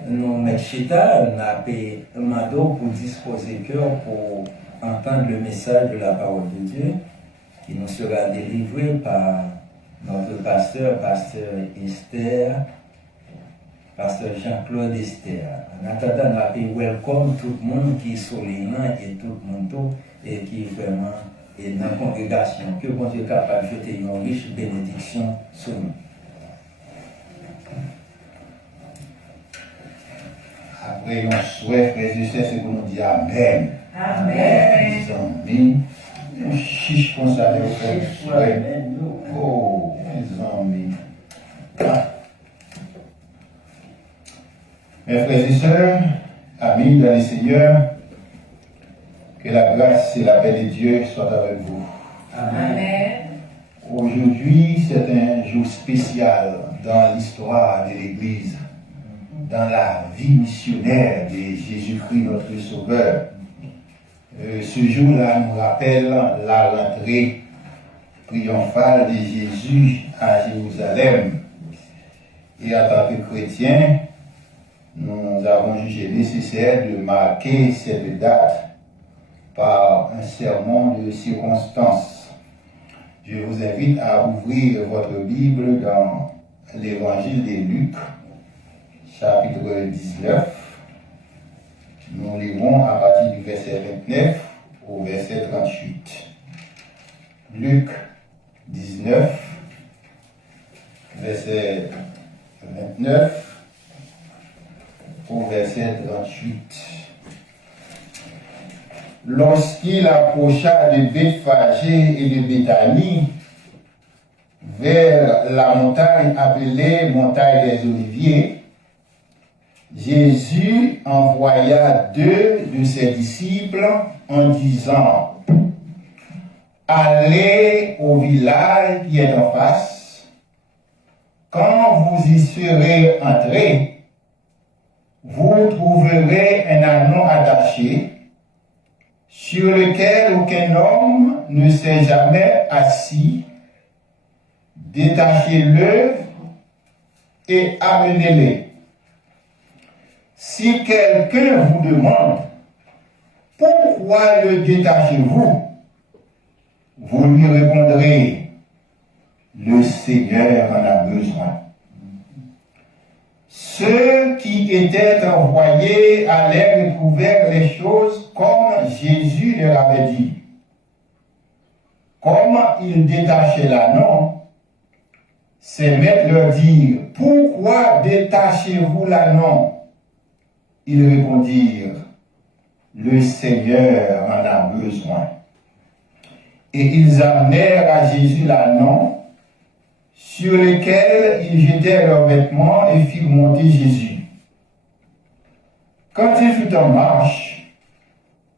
Nous, Mechita, on a payé un mado pour disposer cœur pour entendre le message de la parole de Dieu qui nous sera délivré par notre pasteur, pasteur Esther, pasteur Jean-Claude Esther. En attendant, on a payé welcome tout le monde qui est sur les rangs et tout le monde et qui est vraiment dans la congrégation. Que bon Dieu est capable de jeter une riche bénédiction sur nous. Après, on souhaite, frères et sœurs, c'est pour nous dire Amen. Amen. Mes amis, on chiche comme ça, les frères et sœurs. Oh, mes amis. Ah. Mes frères et sœurs, amis dans le Seigneur, que la grâce et la paix de Dieu soient avec vous. Amen. Aujourd'hui, c'est un jour spécial dans l'histoire de l'Église, dans la vie missionnaire de Jésus-Christ, notre Sauveur. Ce jour-là nous rappelle la rentrée triomphale de Jésus à Jérusalem. Et en tant que chrétiens, nous avons jugé nécessaire de marquer cette date par un sermon de circonstance. Je vous invite à ouvrir votre Bible dans l'évangile de Luc, chapitre 19. Nous lirons à partir du verset 29 au verset 38. Luc 19, verset 29 au verset 38. Lorsqu'il approcha de Bethphagée et de Béthanie, vers la montagne appelée montagne des Oliviers, Jésus envoya 2 de ses disciples en disant: allez au village qui est en face. Quand vous y serez entrés, vous trouverez un ânon attaché, sur lequel aucun homme ne s'est jamais assis. Détachez-le et amenez-le. Si quelqu'un vous demande pourquoi le détachez-vous, vous lui répondrez: le Seigneur en a besoin. Ceux qui étaient envoyés allèrent et trouvèrent les choses comme Jésus leur avait dit. Comme ils détachaient l'ânon, ses maîtres leur dirent: pourquoi détachez-vous l'ânon? Ils répondirent: le Seigneur en a besoin. Et ils amenèrent à Jésus l'ânon, sur lequel ils jetèrent leurs vêtements et firent monter Jésus. Quand il fut en marche,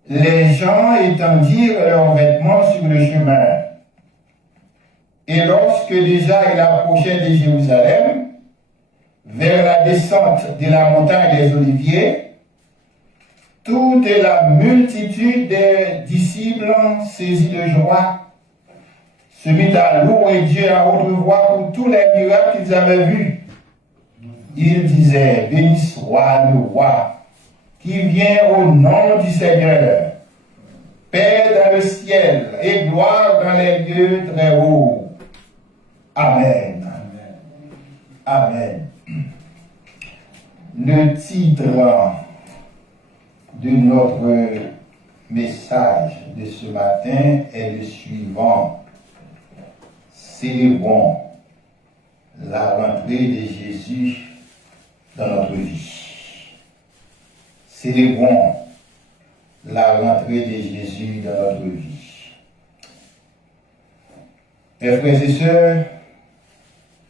les gens étendirent leurs vêtements sur le chemin. Et lorsque déjà il approchait de Jérusalem, vers la descente de la montagne des Oliviers, toute la multitude des disciples, saisis de joie, se mit à louer Dieu à haute voix pour tous les miracles qu'ils avaient vus. Ils disaient: béni soit le roi qui vient au nom du Seigneur, paix dans le ciel et gloire dans les lieux très hauts. Amen. Amen. Le titre de notre message de ce matin est le suivant: célébrons la rentrée de Jésus dans notre vie. Célébrons la rentrée de Jésus dans notre vie. Mes frères et sœurs,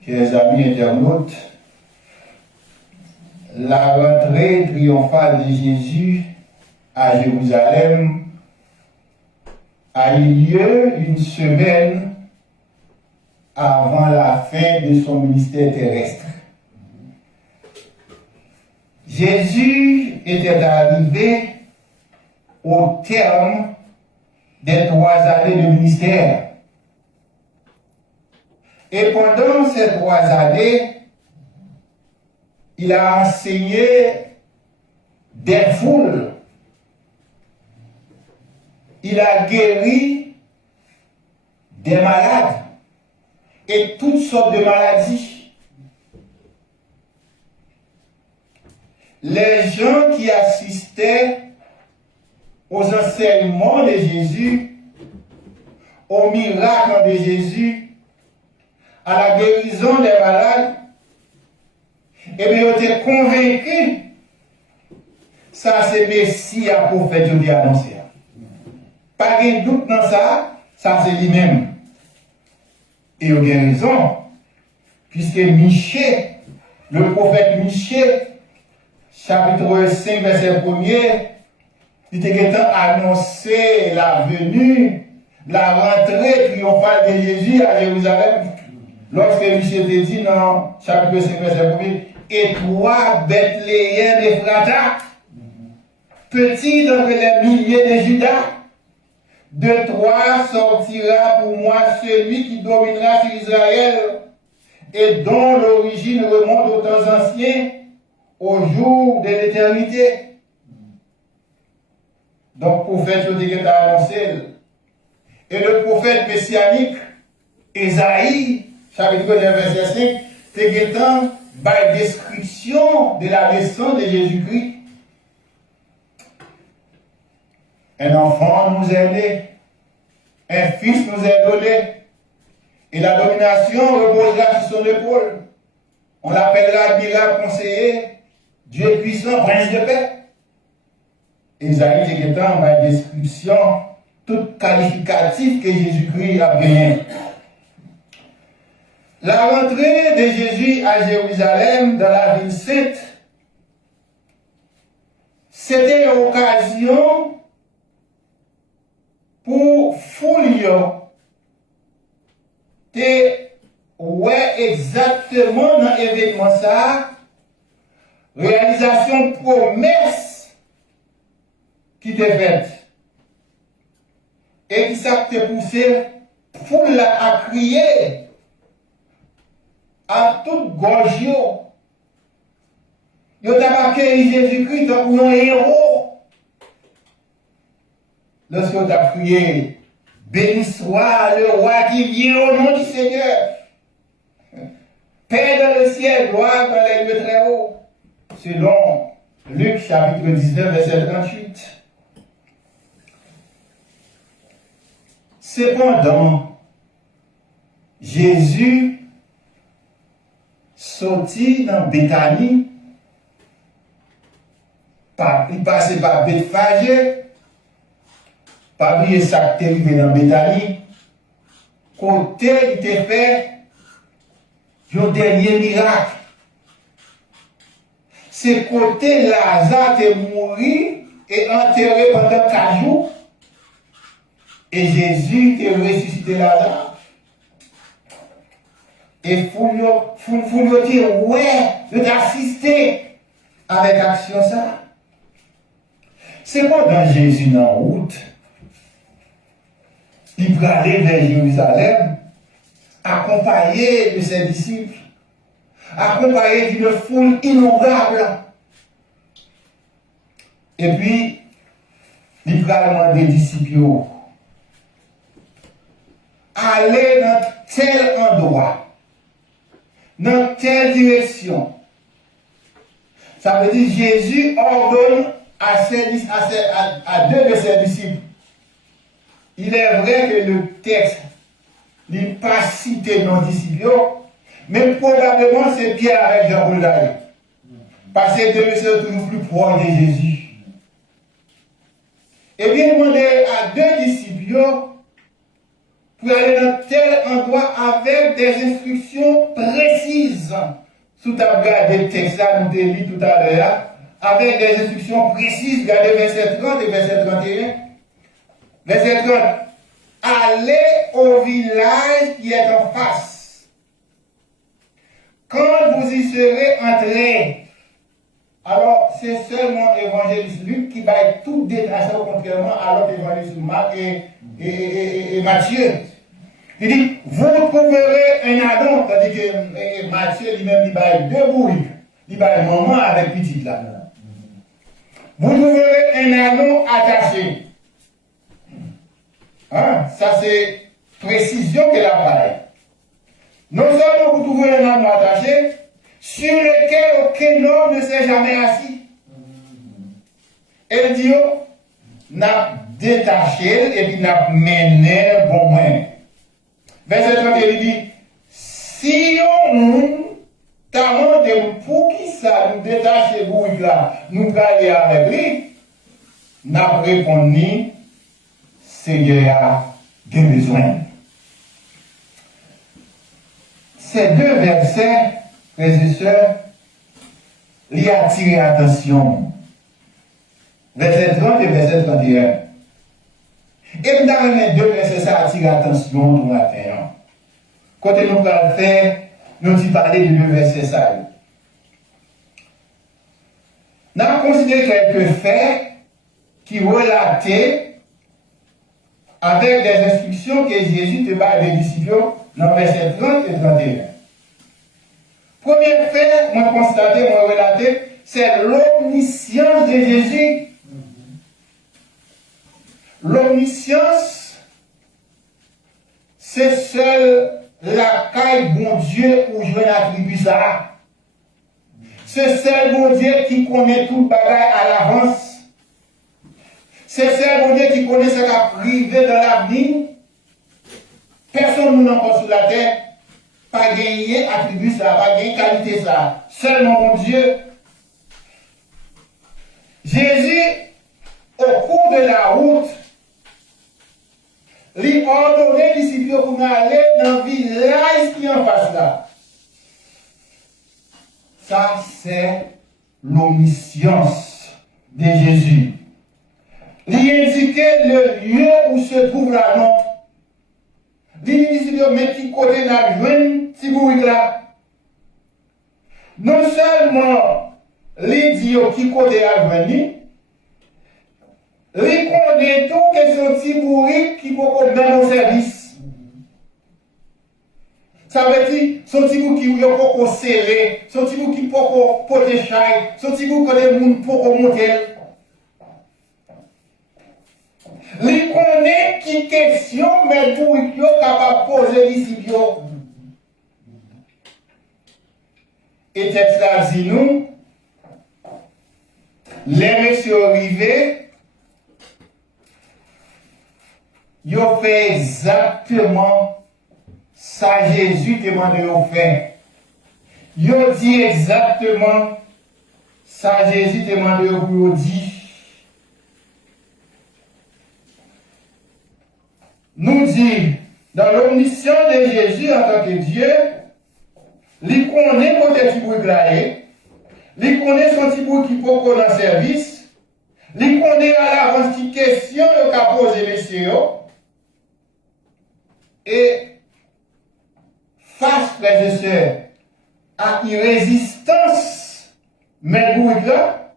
chers amis internautes, la rentrée triomphale de Jésus à Jérusalem a eu lieu une semaine avant la fin de son ministère terrestre. Jésus était arrivé au terme des 3 années de ministère. Et pendant ces 3 années, il a enseigné des foules. Il a guéri des malades et toutes sortes de maladies. Les gens qui assistaient aux enseignements de Jésus, aux miracles de Jésus, à la guérison des malades, et bien, ils étaient convaincus. Ça, c'est Messie à prophète, je dis annoncé. Pas de doute dans ça, ça c'est lui-même. Et il a raison, puisque Michée, le prophète Michée, chapitre 5, verset 1er, il était annoncé la venue, la rentrée triomphale de Jésus à Jérusalem. lorsque Michel te dit dans chapitre 5, verset 1, et toi, Bethléem Ephrata, petit d'entre les milliers de Judas, de toi sortira pour moi celui qui dominera sur Israël et dont l'origine remonte aux temps anciens, au jour de l'éternité. Donc, prophète, je dirais, annoncé. Et le prophète messianique, Ésaïe, chapitre 9, verset 5, c'est dans la description de la naissance de Jésus-Christ. Un enfant nous est né, un fils nous est donné, et la domination reposera sur son épaule. On l'appellera admirable conseiller, Dieu puissant, prince de paix. Isaïe dit que dans la description, toute qualificative que Jésus-Christ a gagné. La rentrée de Jésus à Jérusalem, dans la ville sainte, c'était l'occasion pour Foulio de exactement dans l'événement ça, réalisation promesse qui était faite et qui s'est poussé foule à crier à toute gorge. Ils ont marqué Jésus-Christ comme un héros. Lorsqu'on a crié, béni soit le roi qui vient au nom du Seigneur. Paix dans le ciel, gloire dans les lieux très hauts. Selon Luc chapitre 19, verset 38. Cependant, Jésus sortit dans Béthanie, il passait par Bethphagée, pas oublier ça qui est arrivé dans Béthanie, côté il était fait le dernier miracle. C'est côté Lazare est mort et enterré pendant 4 jours. Et Jésus est ressuscité Lazare. Et faut dire, ouais, de t'assister avec action ça. C'est pas dans Jésus dans la route. Il peut aller vers Jérusalem, accompagné de ses disciples, accompagné d'une foule innombrable. Et puis, il peut demander des disciples, aller dans tel endroit, dans telle direction. Ça veut dire Jésus ordonne à 2 de ses disciples. Il est vrai que le texte n'est pas cité dans les disciples, mais probablement c'est Pierre avec Jean-Paul d'ailleurs. Parce que 2 sont toujours plus proches de Jésus. Et bien, il demandait à 2 disciples pour aller dans tel endroit avec des instructions précises. Sous ta regardé le texte là, nous t'ai lu tout à l'heure, avec des instructions précises, regardez verset 30 et verset 31. Verset 30. Allez au village qui est en face. Quand vous y serez entrés, alors c'est seulement l'évangéliste Luc qui va être tout détaché, contrairement à l'autre évangéliste Marc et Matthieu. Il dit, vous trouverez un ânon, c'est-à-dire que Matthieu lui-même, il va être 2 bouilles. Il va être maman avec petite là. Vous trouverez un ânon attaché. Hein? Ça, c'est précision qu'elle a parlé. Non seulement vous trouvez un ânon attaché, sur lequel aucun homme ne s'est jamais assis. Et Dieu n'a détaché et puis n'a mené bon moins. Verset 30, il dit, si on t'a demandé pour qui ça nous détacher vous là, nous aller avec lui, n'a répondu, Seigneur a des besoins. Ces 2 versets, frères et sœurs, lui attirent l'attention. Verset 30 et verset 31. Et nous avons les 2 versets, ça attire l'attention du matin. Côté nous allons faire, nous allons parler de deux versets ça. Nous avons considéré quelques faits qui relataient avec des instructions que Jésus te parle des disciples dans versets 30 et 31. Premier fait, moi constaté, moi relaté, c'est l'omniscience de Jésus. L'omniscience, c'est seul la caille bon Dieu où je l'attribue ça. C'est seul bon Dieu qui connaît tout le bagage à l'avance. C'est seul bon Dieu qui connaît ce qui a privé dans l'avenir. Personne ne nous pas sur la terre. Pas gagner attribut ça, pas gagner qualité ça. Seulement mon Dieu. Jésus, au cours de la route, lui ordonné aux disciples pour aller dans le village qui est en face là. Ça, c'est l'omniscience de Jésus. Il indiquait le lieu où se trouve la non. Il dit, mais qui côté la jeune Tibourik là. Non seulement, il dit qui côté la jeune, il connaît tout que son Tibourik qui peut même au service. Ça veut dire, son Tibourik qui peut serrer, son Tibourik qui peut porter chaille, son Tibourik qui peut monter. Il connaît qui question, mais pour qu'il est capable de poser ici. Et texte là dit nous, les messieurs arrivés, ils ont fait exactement ça Jésus demandait de faire. Ils ont dit exactement ça Jésus demandait de dire. Nous dit, dans l'omniscience de Jésus en tant que Dieu, il connaît côté Tibourik là, il connaît son Tibourik qui peut dans le service, il connaît à l'avance qui question qu'a posé messieurs, et face, frères et sœurs, à irrésistance, mais Tibourik là,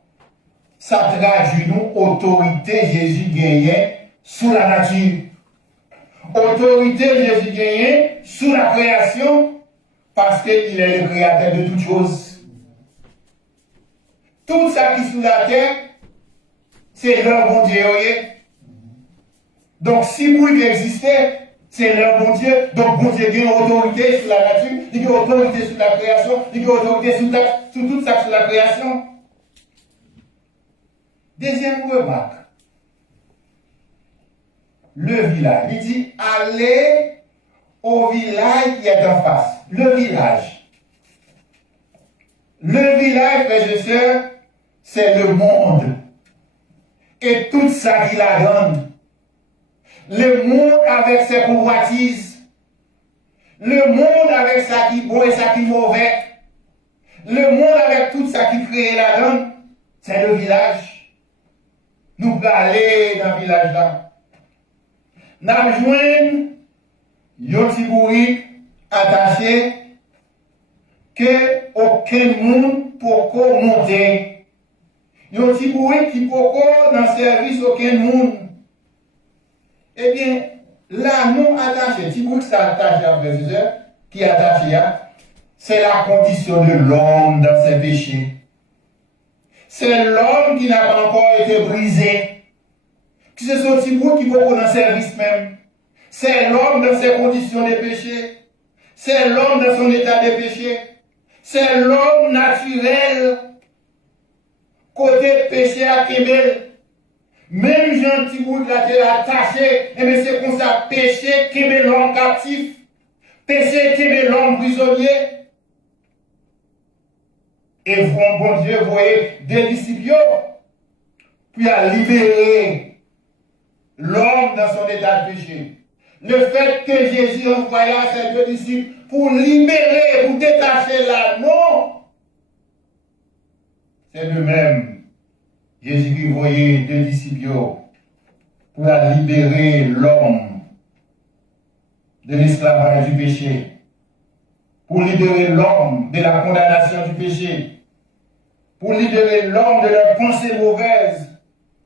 ça traduit nous autorité Jésus gagnait sous la nature. Autorité Jésus gagnait sous la création parce qu'il est le créateur de toutes choses. Tout ça qui est sous la terre, c'est leur bon Dieu. Donc si vous existez, c'est leur bon Dieu. Donc bon Dieu a autorité sur la nature, il a autorité sur la création, il a autorité sur tout ça sur la création. Deuxième remarque. Le village. Il dit, allez au village qui est en face. Le village. Le village, frères et sœurs, c'est le monde. Et tout ça qui la donne. Le monde avec ses convoitises. Le monde avec ça qui est bon et ça qui est mauvais. Le monde avec tout ça qui crée la donne. C'est le village. Nous allons aller dans le village là. Nous joignons un Tibourik attaché que aucun monde peut monter. Un Tibourik qui peut dans le service aucun monde. Eh bien, là, nous attachés, Tibourik s'attache à Brésil, qui est attaché à, c'est la condition de l'homme dans ses péchés. C'est l'homme qui n'a pas encore été brisé. C'est son Tibourik qui peut dans le service même. C'est l'homme dans ses conditions de péché. C'est l'homme dans son état de péché. C'est l'homme naturel. Côté péché à Kébel. Même Jean Tibourik l'a été attaché. Et mais c'est comme ça, péché Kébel l'homme captif. Péché Kébel l'homme prisonnier. Et bon Dieu, vous voyez, des disciples, puis à libérer l'homme dans son état de péché. Le fait que Jésus envoya ses deux disciples pour libérer, pour détacher là, non. C'est de même. Jésus envoyait deux disciples pour libérer l'homme de l'esclavage du péché. pour libérer l'homme de la condamnation du péché, pour libérer l'homme de leurs pensées mauvaises,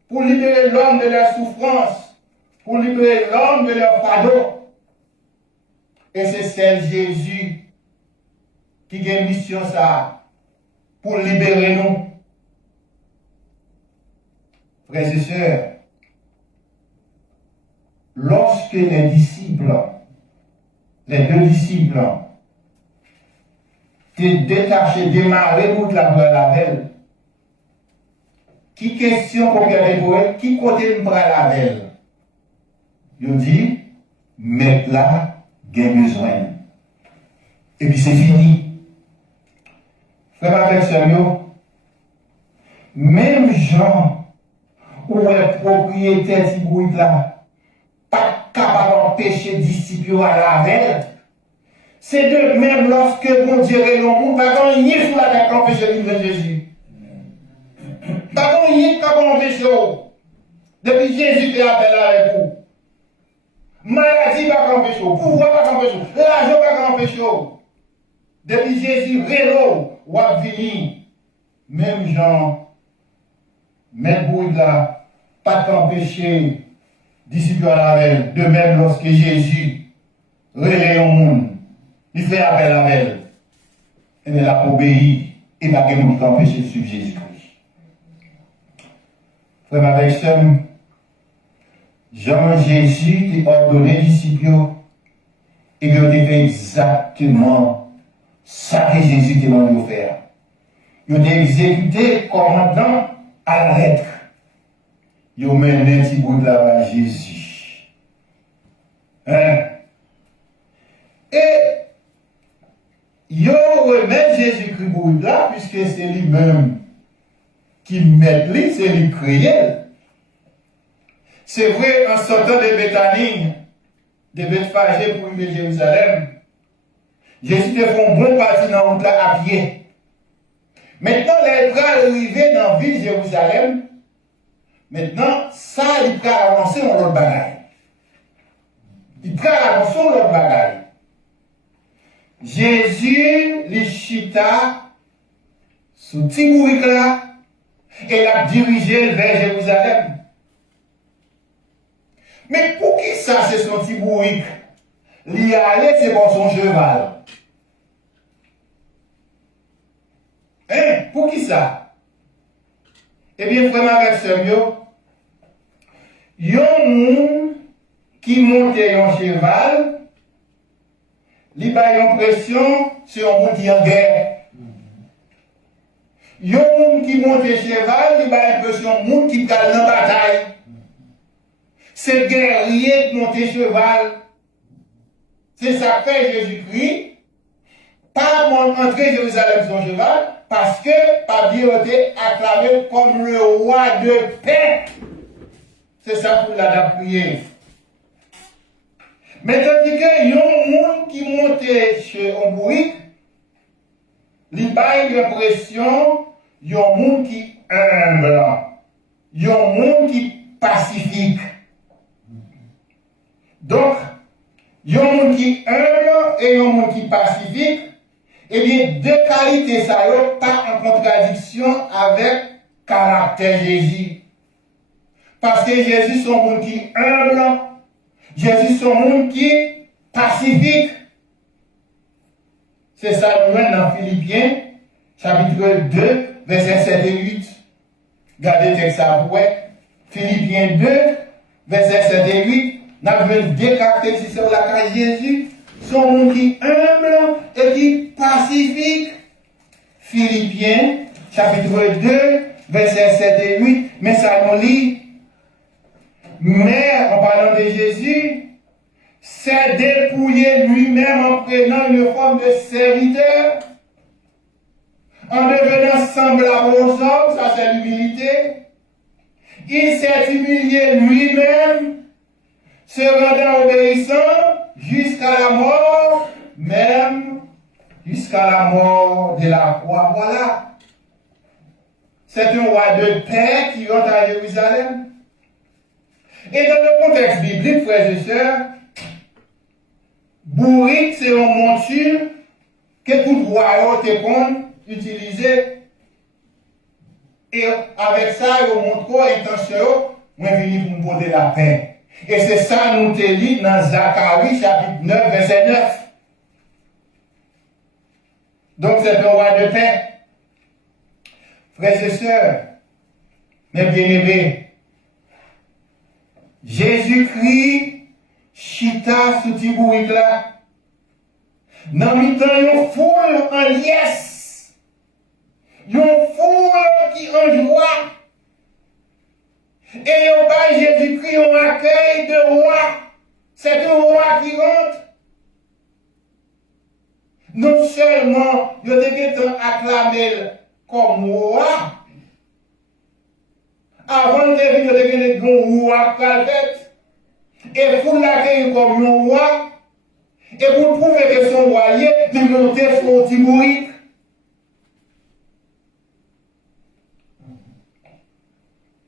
pour libérer l'homme de leur souffrance, pour libérer l'homme de leur fardeau. Et c'est celle Jésus qui a une mission ça pour libérer nous. Frères et sœurs, lorsque les disciples, les deux disciples, étaient détachés, démarrés pour la veille, qui question pour regarder pour eux, qui côté nous prend la veille? Ils dit, mais là, il y a besoin. Et puis c'est fini. Frère avec sérieux, même gens où les propriétaires qui là, pas capable d'empêcher disciples à la veille, c'est de même lorsque bon Dieu est le monde, pas qu'on y est sur la tête d'empêcher le Jésus. Pas qu'on y est capable d'empêcher. Depuis Jésus fait appel avec vous. Maladie pas qu'on empêche, pouvoir pas qu'on empêche, l'argent pas qu'on empêche. Depuis Jésus rélo, ou a vini, même gens, même bruit là, pas qu'empêcher, disciples à la veille, de même lorsque Jésus relaye au monde, il fait appel à elle, et elle a obéi, et n'a pas pu empêcher de suivre Jésus-Christ. Frère avec soeur, Jean-Jésus qui a ordonné aux disciples, et il a fait exactement ça que Jésus t'a demandé de faire. Il a exécuté commandant à la lettre. Il a mené un petit bout de la Jésus. Hein? Et il remet Jésus-Christ pour là, puisque c'est lui-même qui met lui, c'est lui créé. C'est vrai, en sortant de Béthanie, de Bethphagée pour aller à Jérusalem, Jésus a fait un bon parti dans la route à pied. Maintenant, les bras arrivés dans la ville de Jérusalem, maintenant, ça, il peut avancer dans l'autre bagaille. Il peut avancer dans l'autre bagaille. Jésus, les chita, sous Timourique là, et l'a dirigé vers Jérusalem. Mais pour qui ça, c'est son Timourique? L'y aller, c'est pour son cheval. Hein? Pour qui ça? Eh bien, frère avec sérieux, il y a un monde qui monte un cheval, il a une pression sur un monde qui est en guerre. Il y a un monde qui monte un cheval, il a l'impression d'un monde qui est dans la bataille. C'est guerrier qui monte un cheval. C'est ça que fait Jésus-Christ. Pas entrer à Jérusalem sur son cheval, parce que par Dieu été acclamé comme le roi de paix. C'est ça pour la prier. Mais tandis que y a un monde qui monte chez un bruit, il a l'impression y a un monde qui est humble. Il y a un monde qui est pacifique. Donc, il y a un monde qui est humble et il y a un monde qui est pacifique. Eh bien, deux qualités, ça n'est pas en contradiction avec caractère Jésus. Parce que Jésus, c'est un monde qui est humble. Jésus, c'est un monde qui est pacifique. C'est ça, nous voyons dans Philippiens, chapitre 2, versets 7 et 8. Regardez le texte à vous. Philippiens 2, versets 7 et 8. Nous avons deux caractéristiques sur la carte de Jésus. Son monde qui est humble et qui est pacifique. Philippiens, chapitre 2, versets 7 et 8. Mais ça nous lit. Mais, en parlant de Jésus, s'est dépouillé lui-même en prenant une forme de serviteur, en devenant semblable aux hommes, ça c'est l'humilité. Il s'est humilié lui-même, se rendant obéissant jusqu'à la mort, même jusqu'à la mort de la croix. Voilà. C'est un roi de paix qui rentre à Jérusalem. Et dans le contexte biblique, frères et sœurs, bourrique, c'est une monture que tout roi te qu'on utiliser. Et avec ça, ils montrent l'intention, moi venir pour me porter la paix. Et c'est ça nous te lit dans Zacharie chapitre 9, verset 9. Donc c'est un roi de paix. Frères et sœurs, mes bien-aimés, Jésus-Christ, chita sous Tibouit là, dans mi-temps, une foule en liesse, une foule qui en joie, et on pas Jésus-Christ, on accueil de roi, c'est un roi qui rentre. Non seulement, il a acclamé comme roi, avant de venir, il a roi calvette, et pour l'accueillir comme un roi, et pour prouver que son royer, il montait sur Tibourit.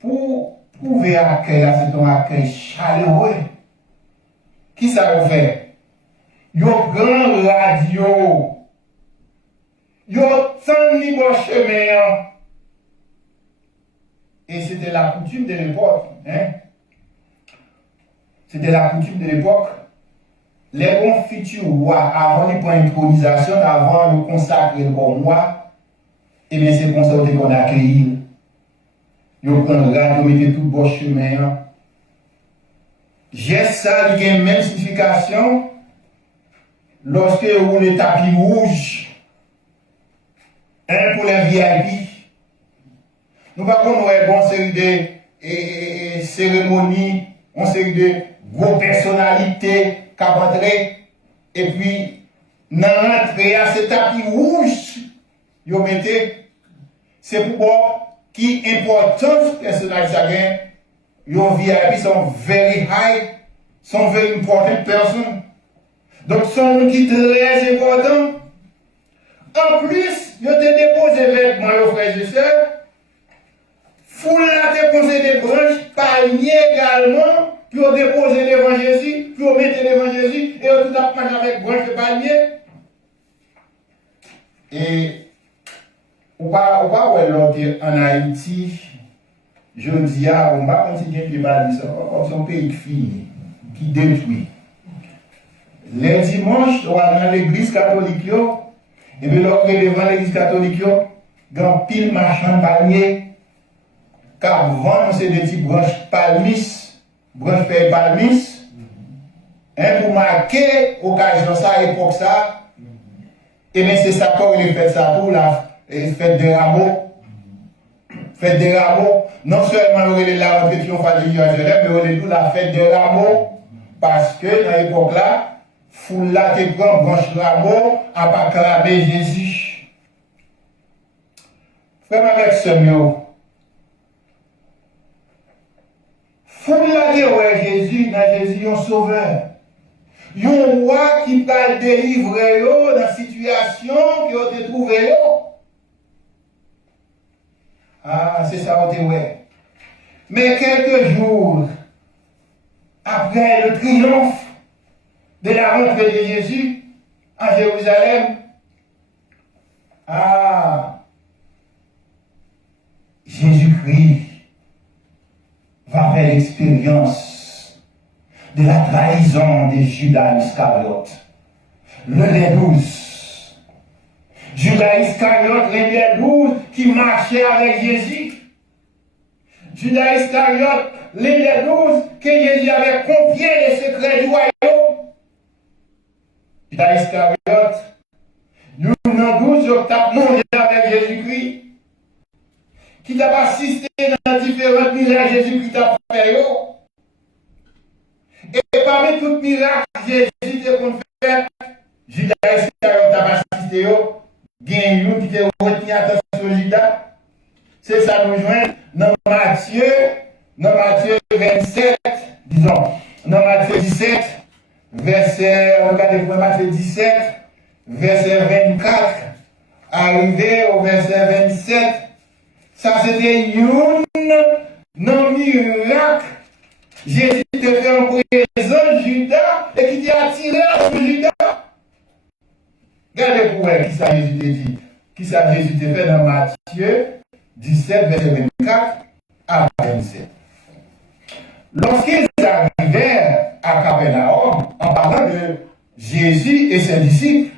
Pour prouver accueil, c'est un accueil chaleureux. Qui ça vous fait? Yo grand radio. Yo tant libre chemin. Et c'était la coutume de l'époque. Hein? C'était la coutume de l'époque. Les bons futurs rois, avant les points d'intronisation, avant de consacrer le bon roi, et bien c'est comme ça qu'on a accueilli. Yo prend radio, mettez tout bon chemin. J'ai ça, il y a une même signification. Lorsque vous roulez le tapis rouge, un pour les VIP, nous ne pouvons pas avoir une série de cérémonies, une série de grosses personnalités qui entrent, et puis, dans l'entrée à ce tapis rouge, vous mettez, c'est pour voir qui importance personnalité ça gagne. Your VIP sont very high, sont very important person. Donc, sont qui très important. En plus, je te dépose des vêtements, frères et sœurs. Foule là, te poser des branches, palmiers également, puis on dépose devant Jésus, puis on met devant Jésus, et on tout a marché avec branches de palmiers. Et, on va voir en Haïti, je dis, on va continuer de parler ça, son pays qui finit, qui détruit. Les dimanches, on va dans l'église catholique, et bien lorsque devant l'église catholique, il y a un pile marchand palmier, car vendre c'est des petites branches palmis, branches palmis, pour marquer l'occasion ça, époque ça, et bien c'est ça qu'on fait ça pour la fête des rameaux. Fête des rameaux, non seulement on est la rentrée triomphale de Jérusalem, mais on est tout la fête des rameaux, parce que dans l'époque là, foule là te prend branche rameau à pas clamer Jésus. Frère avec ce mot, foule là te ouais Jésus, dans Jésus un sauveur. Un roi qui va délivrer dans la situation que vous te trouvez. Ah, c'est ça, on dit ouais. Mais quelques jours après le triomphe de la rentrée de Jésus à Jérusalem, Jésus-Christ va faire l'expérience de la trahison de Judas Iscariote, le des 12. Judas Iscariote, l'un des 12 qui marchait avec Jésus. Judas Iscariote, l'un des 12 que Jésus avait confié les secrets du royaume. Judas Iscariote, nous avons 12 qui ont mangé avec Jésus-Christ, qui t'a assisté dans différents miracles Jésus-Christ a fait. Et parmi tous les miracles Jésus a fait, Judas Iscariote a assisté. Il y a qui te retenu attention Judas. C'est ça nous joint dans Matthieu 27, disons, dans Matthieu 17, verset, regardez pour Matthieu 17, verset 24, arrivé au verset 27. Ça c'était un miracle. Jésus te fait un présent Judas et qui t'a attiré sur Judas. Regardez pour elle qui ça Jésus te dit. Qui ça Jésus te fait dans Matthieu 17, verset 24 à 27. Lorsqu'ils arrivèrent à Capernaum, en parlant de Jésus et ses disciples,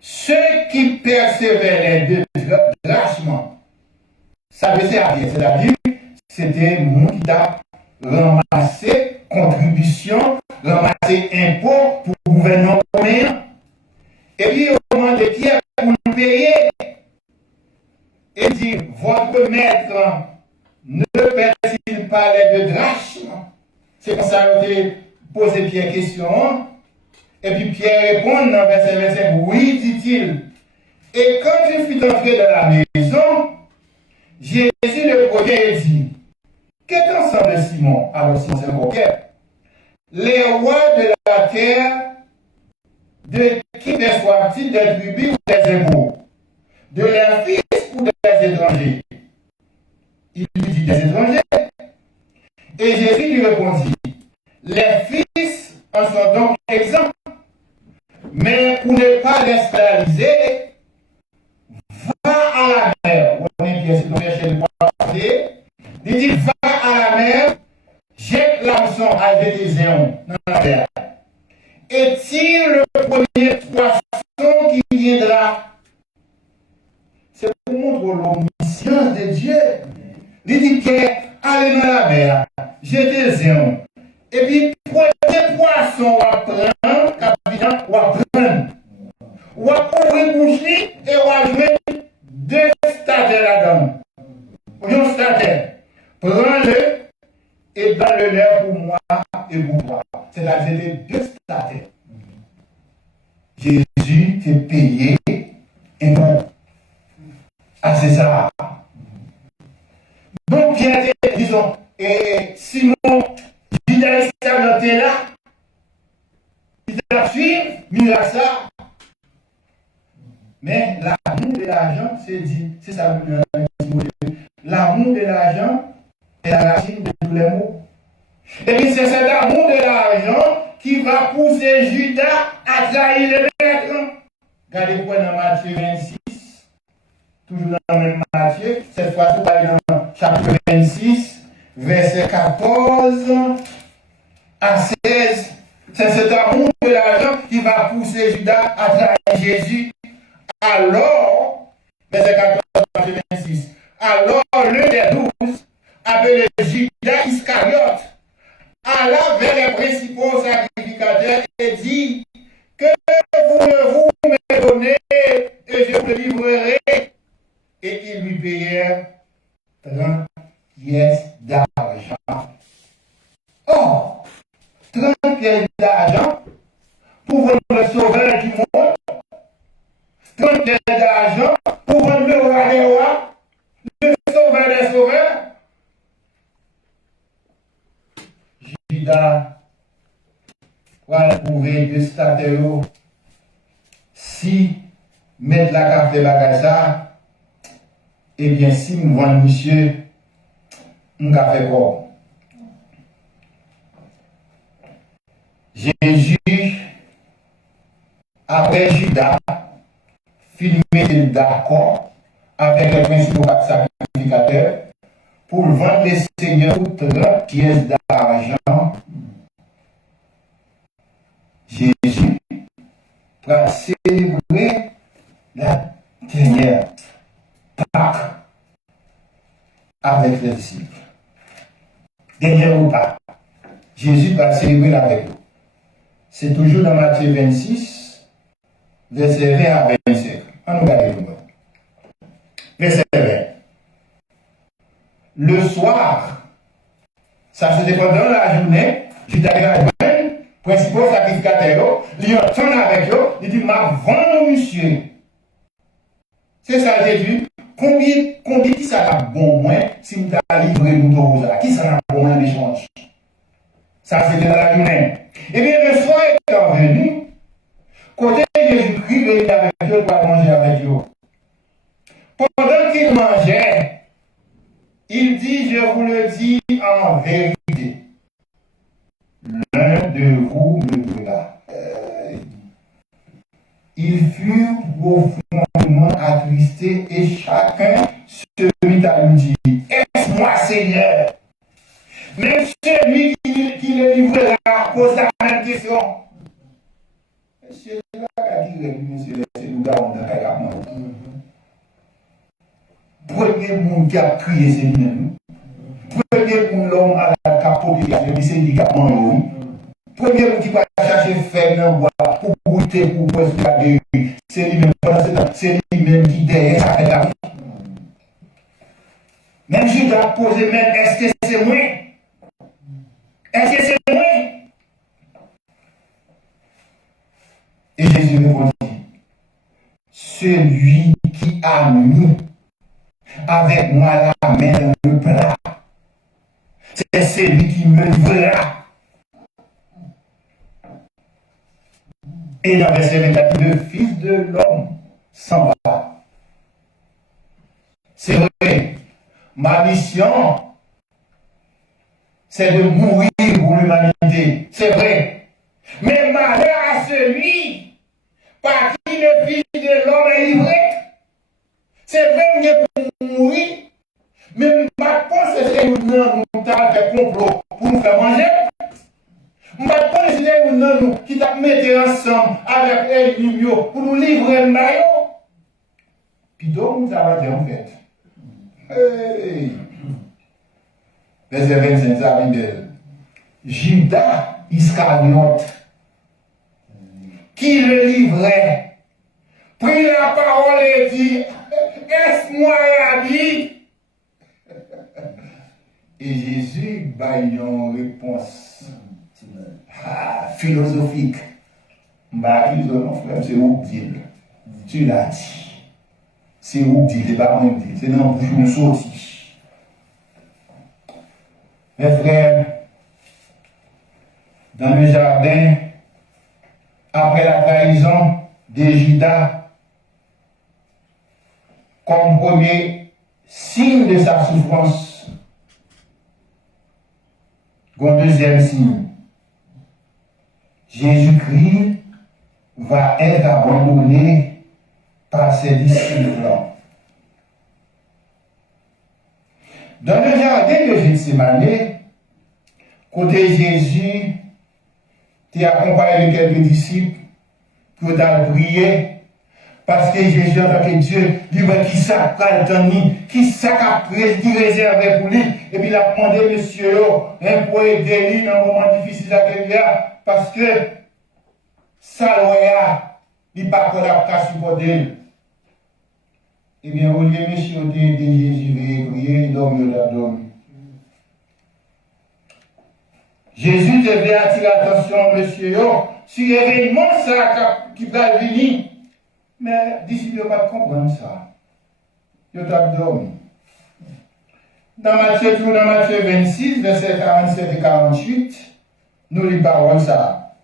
ceux qui persévéraient de drachmes, ça veut dire, c'est-à-dire, c'était nous qui t'a ramassé contribution, ramassé impôts pour le gouvernement romain. Et puis, au moment de Pierre, pour nous payer, il dit, votre maître ne perd-il pas les deux drachmes? C'est comme ça que j'ai posé Pierre question. Et puis Pierre répond dans verset 25, oui, dit-il. Et quand il fut entré dans la maison, Jésus le premier dit, qu'est ensemble Simon? Alors Simon c'est mon père. Les rois de la terre, de qui reçoivent-ils des tribus ou des époux? De leurs fils ou des étrangers? Il lui dit des étrangers. Et Jésus lui répondit, les fils en sont donc exempts. Mais pour ne pas l'esclaviser, va à la mer. On est bien sûr chez le poirier. Il dit, va à la mer, jette l'hameçon à Généséon dans la mer. Et tire le premier poisson qui viendra. C'est pour montrer l'omniscience de Dieu. Il dit, Pierre, allez dans la mer, jetez Zéon. Et puis, prenez poisson à prendre, capitaine, ou à prendre. Ou à ouvrir bouche et ou à jouer deux stataires là-dedans. Un stataire. Prends-le et donne-le pour moi et pour toi. C'est-à-dire les deux stataires. Jésus t'est payé et non à César. Donc, Pierre, disons, et Simon, Judas Iscariote là, il a suivi, miracle ça. Mais l'amour de l'argent, c'est ça, l'amour de l'argent est la racine de tous les maux. Et puis c'est cet amour de l'argent qui va pousser Judas à trahir le maître. Regardez-vous dans Matthieu 26, toujours dans le même Matthieu, cette fois-ci, dans chapitre 26, verset 14 à 16. C'est cet amour de l'argent qui va pousser Judas à trahir Jésus. Alors, verset 14 à 26, alors l'un des 12, appelé Judas Iscariote, alla vers les principaux sacrificateurs et dit, que voulez-vous me donner et je vous le livrerai. Et ils lui payèrent 30 pièces d'argent. Or, 30 pièces d'argent pour vendre le sauveur du monde, 30 pièces d'argent pour vendre le roi des rois, le sauveur des sauveurs. Judas va trouver de statut si mettre la carte de bagage, eh bien, si nous voyons monsieur, nous avons fait quoi? Jésus, après Judas, filmé d'accord avec les principaux sacrificateurs pour vendre les seigneurs 30 pièces d'argent. Jésus va célébrer la dernière Pâques avec les disciples. Dernier repas. Jésus va célébrer avec eux. C'est toujours dans Matthieu 26, verset 20 à 25. On nous regarde le mot. Verset 20. Le soir, ça c'était pendant la journée, Judas Iscariote, principal sacrificateur, il entend avec eux, il dit, ma vendre monsieur. C'est ça, Jésus. Combien qui ça a bon moins si nous avons livré nous là? Qui ça a bon moins d'échange? Ça, c'était dans la journée. Et bien, le soir étant venu, côté Jésus-Christ, il est avec eux, il va manger avec eux. Pendant qu'il mangeait, il dit, je vous le dis en vérité, l'un de vous me brûlera. Ils furent profondément attristés et chacun se mit à lui dire, est-ce moi Seigneur? Même celui qui le livrera pose la même question. C'est là qu'il dit, c'est nous avons dans la mort. Premier monde qui a crié, c'est lui-même. Premier monde l'homme à la capotée, c'est lui qui a mangé. Premier monde qui va chercher faire dans le bois pour goûter, pour regarder, c'est lui-même. C'est lui-même qui derrière sa tête. Même je dois poser, même, est-ce que c'est moi? Est-ce que c'est moi? Et Jésus répondit, celui qui a mis avec moi la main dans le plat, c'est celui qui me livrera. Et dans le verset 24, le Fils de l'homme s'en va. C'est vrai, ma mission, c'est de mourir pour l'humanité. C'est vrai. Mais malheur à celui par qui le Fils de l'homme est livré. C'est vrai que pour mourir, mais ma pensée, c'est que nous avons fait complot pour nous faire manger. Ma pensée, c'est que nous avons qui t'a mis ensemble avec les pour nous livrer le maillot. Puis donc, ça va dire en fait. Hey. Verset 25, ça vient de Judas Iscariote, qui le livrait, prit la parole et dit, est-ce moi Rabbi? Et Jésus a une réponse philosophique. Mon frère, c'est où dit? Tu l'as dit. C'est où dit, c'est pas moi dit, c'est dans le bouche nous sorti. Mes frères, dans le jardin, après la trahison de Judas, comme premier signe de sa souffrance, comme deuxième signe, Jésus-Christ va être abandonné par ses disciples. Dans le jardin de Gethsémani, côté Jésus, tu es accompagné de quelques disciples pour prier, parce que Jésus, en tant que Dieu, lui qui s'appelle qui s'appelle, qui réservé pour lui, et puis il a demandé monsieur, pour aider lui dans un moment difficile à qu'il a, parce que ça, il n'est pas capable de supporter. Eh bien, au lieu de Jésus, prier, il dormit là dedans. Jésus devait attirer l'attention, monsieur, sur l'événement qui va venir. Mais d'ici, il ne va pas comprendre ça. Il va dormir. Dans Matthieu 26, versets 47 et 48, nous lisons parole ça.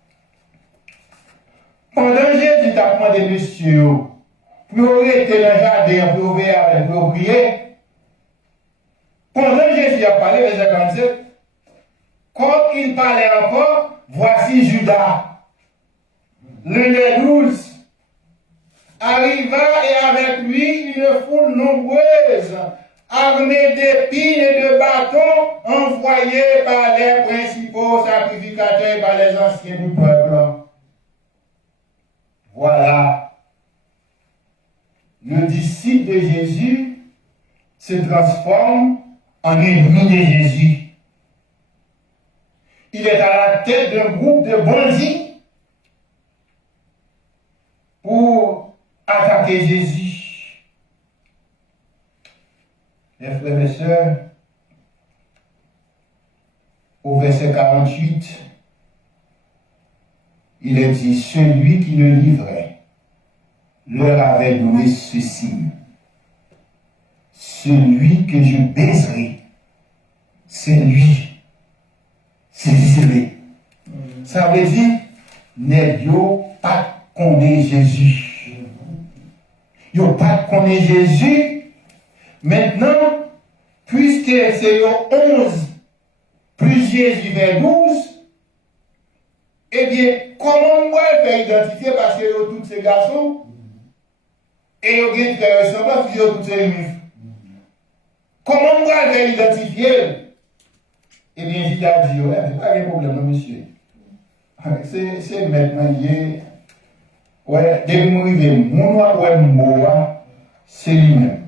Pendant Jésus t'a demandé, monsieur, pour arrêter le jardin, pour ouvrir avec, pour prier. Pendant Jésus a parlé, verset 47, comme il parlait encore, voici Judas, l'un des 12, arriva et avec lui une foule nombreuse, armée d'épines et de bâtons, envoyés par les principaux sacrificateurs et par les anciens du peuple. Voilà. Le disciple de Jésus se transforme en ennemi de Jésus. Il est à la tête d'un groupe de bandits pour attaquer Jésus. Les frères et sœurs, au verset 48, il est dit, celui qui le livrait leur avait donné ceci. Celui que je baiserai, c'est lui. C'est lui. Ça veut dire, n'est pas connaît Jésus. Yo pas connaît Jésus. Maintenant, puisque c'est 11 plus Jésus vers 12, Eh bien, comment moi faire identifier parce que tous ces garçons et ils ont des frères et sœurs qui ont tous ces juifs. Comment moi faire identifier? Eh bien, j'ai dit, ouais, pas de problème, monsieur. C'est maintenant, ouais, dès que nous arrivons, mon ouais, c'est lui-même.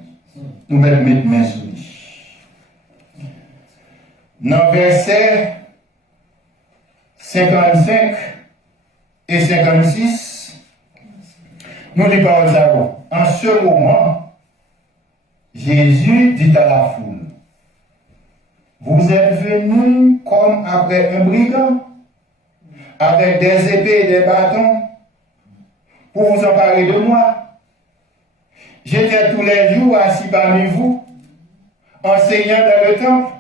Nous mettons main sur lui. Dans verset 55 et 56, nous disons par exemple, en ce moment, Jésus dit à la foule, vous êtes venus comme après un brigand, avec des épées et des bâtons, pour vous emparer de moi. J'étais tous les jours assis parmi vous, enseignant dans le temple,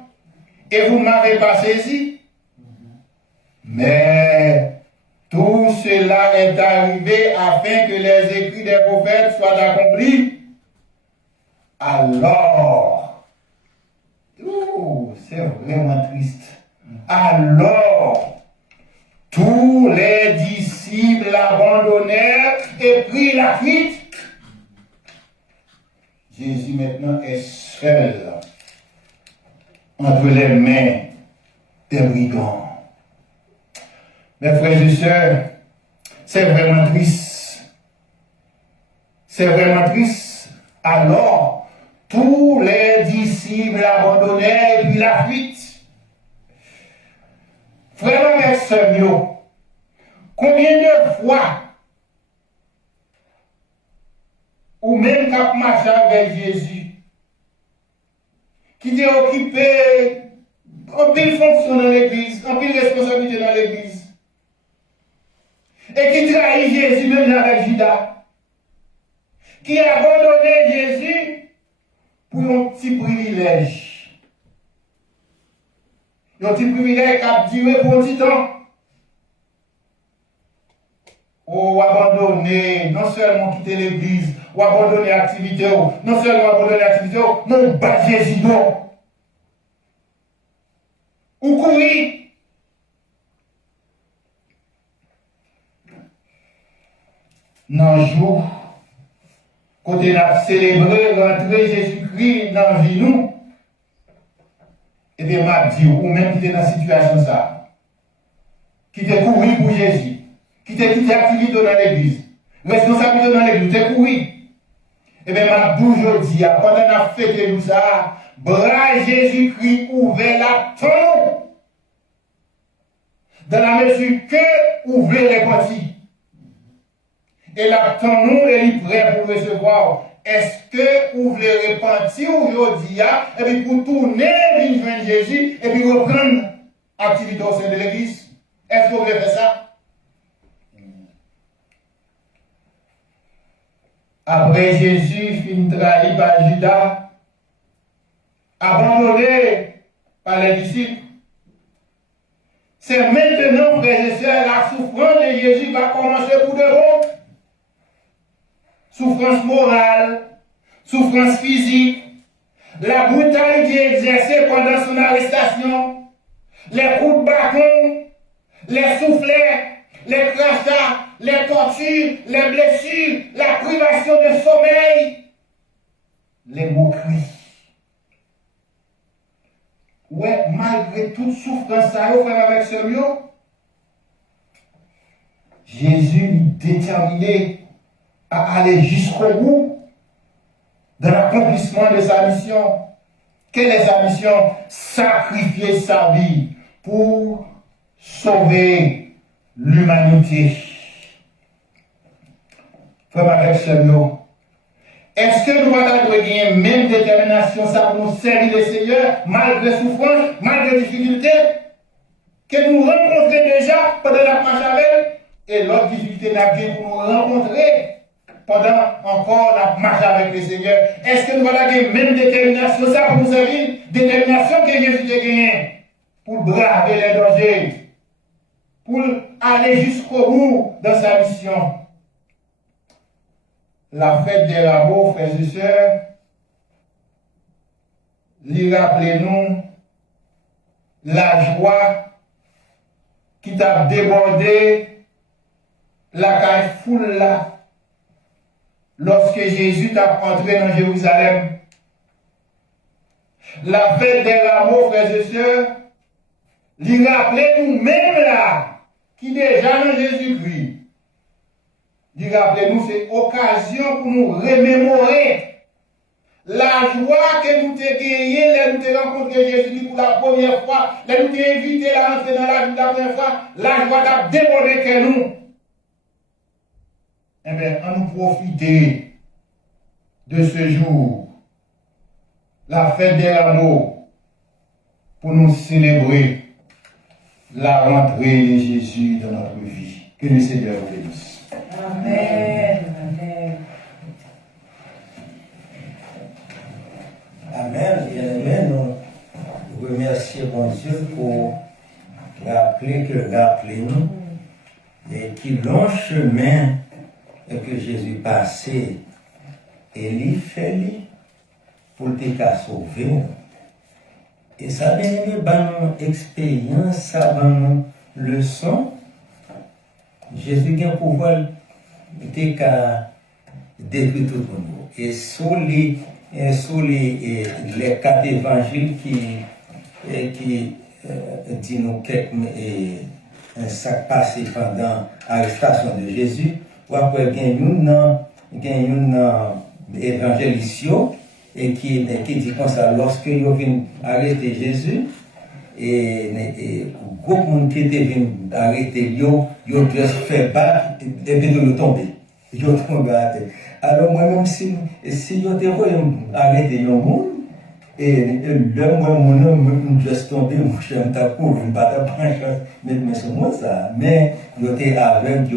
et vous ne m'avez pas saisi. Mais tout cela est arrivé afin que les écrits des prophètes soient accomplis. Alors, c'est vraiment triste. Alors, tous les disciples l'abandonnèrent et prirent la fuite. Jésus maintenant est seul entre les mains des brigands. Mes frères et sœurs, c'est vraiment triste. C'est vraiment triste. Alors, tous les disciples l'abandonnèrent et puis la fuite. Frères et sœurs, combien de fois, ou même quand marché avec Jésus, qui était occupé en pile fonction dans l'église, en pile responsabilité dans l'église, et qui trahit Jésus même avec Judas, qui a abandonné Jésus pour un petit privilège. Un petit privilège qui a duré pour un petit temps. Ou abandonner, non seulement quitter l'église, ou abandonner l'activité, non seulement abandonner l'activité, non, battre Jésus, non. Ou courir. Dans un jour, quand on a célébré rentrer Jésus-Christ dans la vie, nous, et bien, m'a dit, ou même qui était dans cette situation, ça, qui était couru pour Jésus, qui était quitté activité dans l'église, responsabilité dans l'église, qui était couru. Et bien, m'a dit aujourd'hui, pendant la fête de ça, bras Jésus-Christ ouvert la tombe, dans la mesure que ouvert les parties. Et là, tant nous, elle est prêt pour recevoir. Est-ce que vous voulez repentir aujourd'hui, et puis pour tourner vers Jésus, et puis reprendre l'activité au sein de l'église? Est-ce que vous voulez faire ça? Après Jésus, fin trahi par Judas, abandonné par les disciples, c'est maintenant, frères et sœurs, la souffrance de Jésus va commencer pour de bon. Souffrance morale, souffrance physique, la brutalité exercée pendant son arrestation, les coups de bâton, les soufflets, les crachats, les tortures, les blessures, la privation de sommeil, les moqueries. Ouais, malgré toute souffrance, ça a fait avec ce mieux. Jésus est déterminé à aller jusqu'au bout dans l'accomplissement de sa mission. Quelle est sa mission? Sacrifier sa vie pour sauver l'humanité. Frère avec Seigneur, est-ce que nous allons gagner même détermination ça pour nous servir le Seigneur malgré souffrance, malgré difficultés que nous rencontrons déjà pendant la marche avec et l'autre difficulté n'a bien pour nous rencontrer pendant encore la marche avec le Seigneur? Est-ce que nous allons gagner même détermination ça pour nous servir? Détermination que Jésus a gagnée pour braver les dangers, pour aller jusqu'au bout dans sa mission. La fête des rameaux, frères et sœurs, lui rappelez-nous la joie qui t'a débordé la caille foule là lorsque Jésus t'a entré dans Jérusalem. La fête de l'amour, frères et sœurs, lui rappelait nous-mêmes là, qui déjà dans Jésus-Christ. Lui rappelez nous, c'est occasion pour nous remémorer la joie que nous avons gagnée, là nous avons rencontré Jésus pour la première fois, là nous avons invité à rentrer dans la vie la première fois, la joie t'a débordé que nous. Eh bien, on nous profiter de ce jour, la fête de l'amour, pour nous célébrer la rentrée de Jésus dans notre vie. Que le Seigneur vous bénisse. Amen. Amen. Amen. Bien-aimés, nous remercions bon Dieu pour rappelez-nous et qui long chemin que Jésus passait et lui fait pour te sauver. Et ça bien aimé, une expérience, ça une leçon. Jésus a un pouvoir de détruire tout le monde. Et sur les 4 évangiles qui disent nous un sac passé pendant l'arrestation de Jésus, ou après il y a une évangéliste et qui dit comme ça, lorsque ils viennent arrêter Jésus, et beaucoup de monde qui était venu arrêter, ils ont dû se faire battre et puis ils tomber. Ils ont tombé à terre. Alors moi-même, si ils ont arrêté le monde, et là, moi, je suis tombé, je suis un tapou, je ne pas mais c'est moi ça. Mais ils étaient aveugles,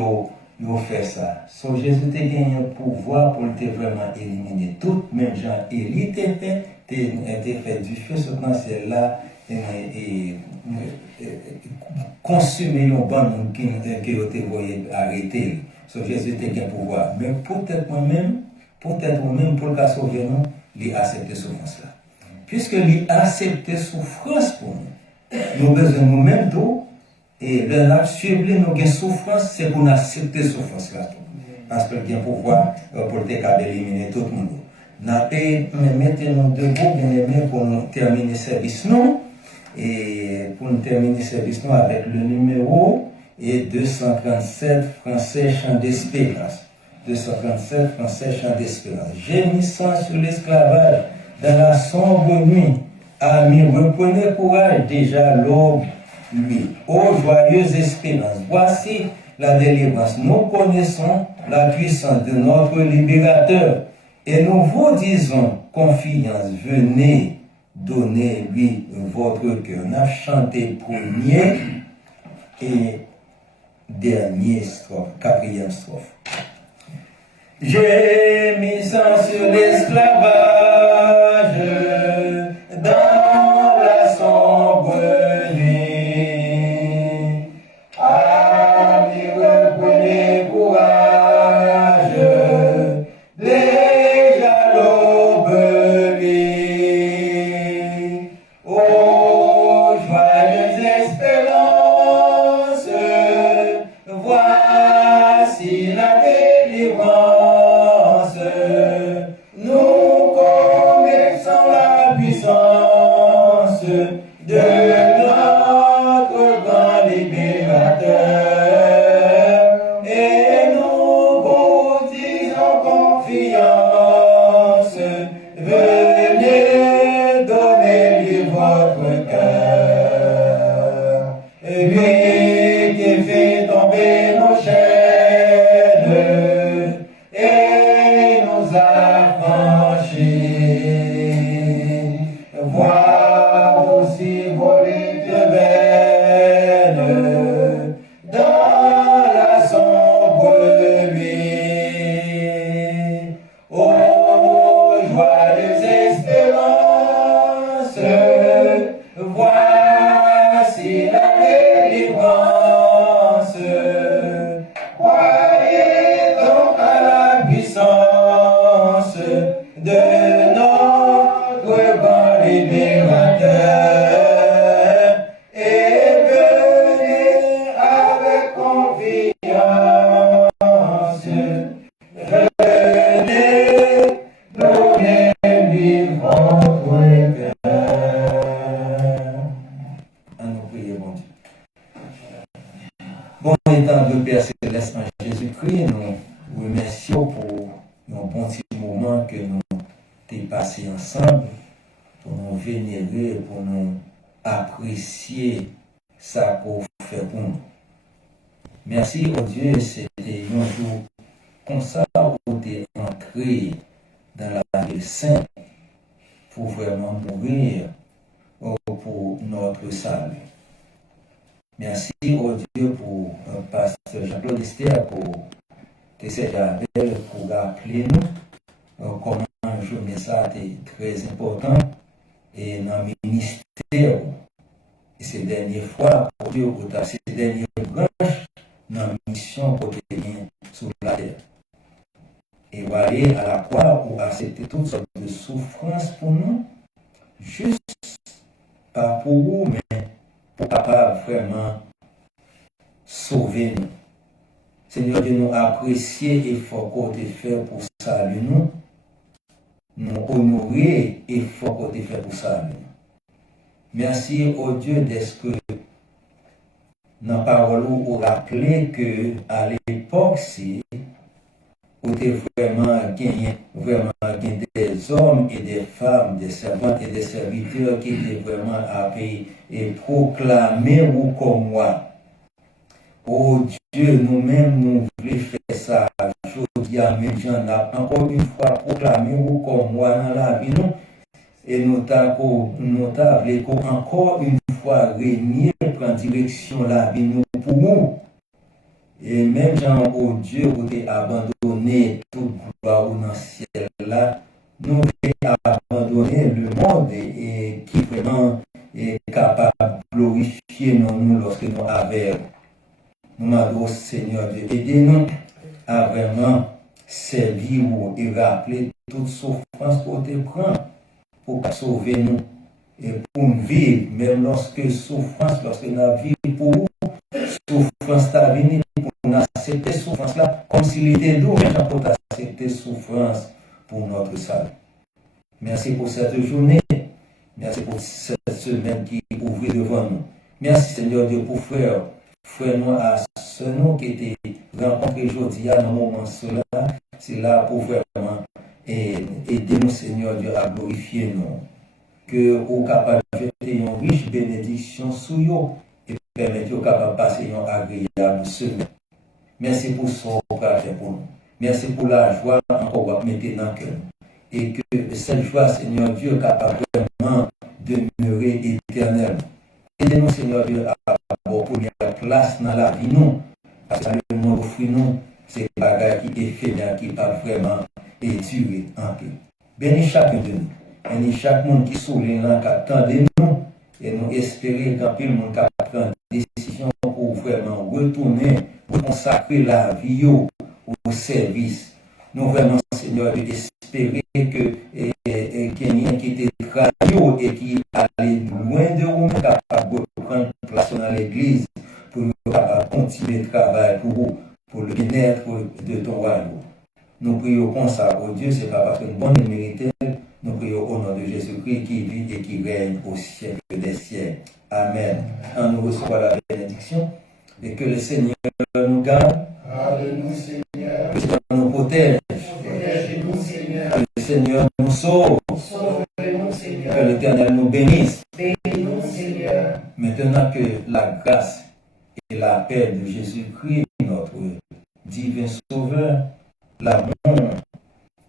ils ont fait ça. So, Jésus a gagné un pouvoir pour te vraiment éliminer tout, même gens. Et il était fait du feu sur le ciel là, et consumer le bon monde qui était voyé arrêter. So, Jésus a gagné un pouvoir. Mais peut-être moi-même, pour le cas sauver nous, il a accepté souffrance là. Puisque il a accepté souffrance pour nous, nous avons besoin nous-mêmes d'eau. Et le suivre nous avons souffrance, c'est pour nous accepter souffrance là. Parce qu'il y a un pouvoir pour éliminer tout le monde. Nous allons mettre nous debout, bien aimé, pour nous terminer le service nous. Et pour nous terminer le service nous avec le numéro 237 Français Chant d'Espérance. 237 Français Chant d'Espérance. Gémissant sur l'esclavage dans la sombre nuit, amis, reprenez courage, déjà l'aube, lui. Ô joyeuse espérance, voici la délivrance. Nous connaissons la puissance de notre libérateur et nous vous disons confiance, venez, donnez-lui votre cœur. On a chanté premier et dernier strophe, 4e strophe. Gémissant sur l'esclavage dans la sombre nuit, amis, reprenez courage, déjà l'aube luit. Ô joyeuse espérance, voici la délivrance. Nous connaissons la puissance de notre grand libérateur et nous vous disons confiance. Venez donner-lui votre cœur. Et lui qui fait tomber nos chaînes et nous affranchit. Voir aussi voler de veine dans la sombre nuit. Ô joyeuse espérance, voici la délivrance. Croyez donc à la puissance de notre grand libérateur et venez à étant de Père Céleste en Jésus-Christ, nous vous remercions pour un bon petit moment que nous avons passé ensemble, pour nous vénérer, pour nous apprécier ça qu'on fait pour nous. Merci au Dieu, c'était un jour comme ça où tu es entré dans la vie sainte pour vraiment mourir pour notre salut. Merci au Dieu pour pasteur Jean-Claude Esther pour tes appels pour rappeler nous comment journée ça est très important et dans le ministère et ces dernières fois pour Dieu pour ces dernières branches dans la mission pour te bien sur la terre. Et va aller à la croix pour accepter toutes sortes de souffrances pour nous, juste pas pour vous, mais pour capable vraiment sauver nous. Seigneur Dieu, nous apprécier l'effort qu'on a fait pour saluer nous, nous honorer l'effort qu'on a fait pour saluer nous. Merci au Dieu d'être que dans la parole où rappeler que à l'époque, si où tu vraiment gagné des hommes et des femmes, des servantes et des serviteurs qui étaient vraiment appelés et proclamés ou comme moi. Oh Dieu, nous-mêmes, nous voulons faire ça. Je dis à mes gens, encore une fois, proclamé ou comme moi dans la vie, nous. Et nous t'avons encore une fois régner, prendre direction la vie nous pour nous. Et même Jean, oh Dieu, vous avez abandonné toute gloire dans le ciel là, nous avons abandonné le monde et qui vraiment est capable de glorifier nous lorsque nous avons. Nous demandons, Seigneur Dieu, aidez-nous à vraiment servir et rappeler toute souffrance pour te prendre, pour sauver nous et pour nous vivre, même lorsque souffrance, lorsque nous vivons pour vous, souffrance t'a venu pour nous accepter souffrance là, comme s'il était doux, mais pour accepter souffrance pour notre salut. Merci pour cette journée, merci pour cette semaine qui ouvre devant nous. Merci Seigneur Dieu pour frère nous à ce nom qui était rencontré aujourd'hui dans le moment cela, c'est là pour vraiment aider nous Seigneur Dieu à glorifier nous, que vous capable de jeter une riche bénédiction sur vous et permettre aux capable de passer une agréable semaine. Merci pour ce que vous avez fait pour nous. Merci pour la joie encore maintenant dans le cœur. Et que cette joie, Seigneur Dieu, capable vraiment de demeurer éternelle. Aidez-nous, Seigneur Dieu, à avoir la place dans la vie, nous. Parce que le monde offre nous, c'est des bagages qui est éphémères, qui ne pas vraiment durer en paix. Bénis chacun de nous. Bénis chaque monde qui sourit là, qui attend de nous. Et nous espérer qu'un peu le monde qui prend des décisions pour vraiment retourner, consacrer la vie au service. Nous vraiment, Seigneur, espérer que quelqu'un qui était trahi et qui allait loin de nous, capable de prendre place dans l'église pour continuer le travail pour le bien-être de ton royaume. Nous prions comme ça, oh Dieu, c'est pas parce que nous bonne mérité, nous prions au nom de Jésus-Christ qui vit et qui règne au siècle des siècles. Amen. En nous reçoit la bénédiction et que le Seigneur nous garde. Alléluia, Seigneur. Que le Seigneur nous protège. Protège-nous, Seigneur. Que le Seigneur nous sauve. Sauve-nous, Seigneur. Que l'Éternel nous bénisse. Bénis-nous, Seigneur. Maintenant que la grâce et la paix de Jésus-Christ, notre divin Sauveur, l'amour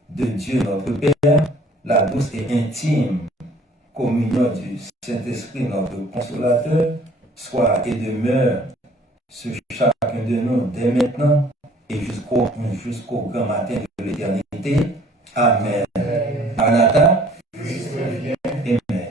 de Dieu notre Père, la douce et intime communion du Saint-Esprit, notre consolateur, soit et demeure sur chacun de nous dès maintenant et jusqu'au grand matin de l'éternité. Amen. Maranatha. Amen.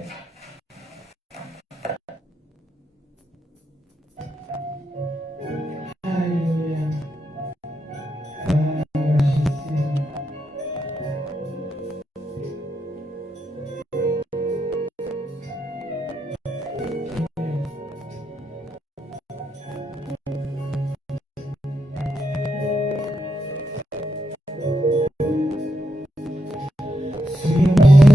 Si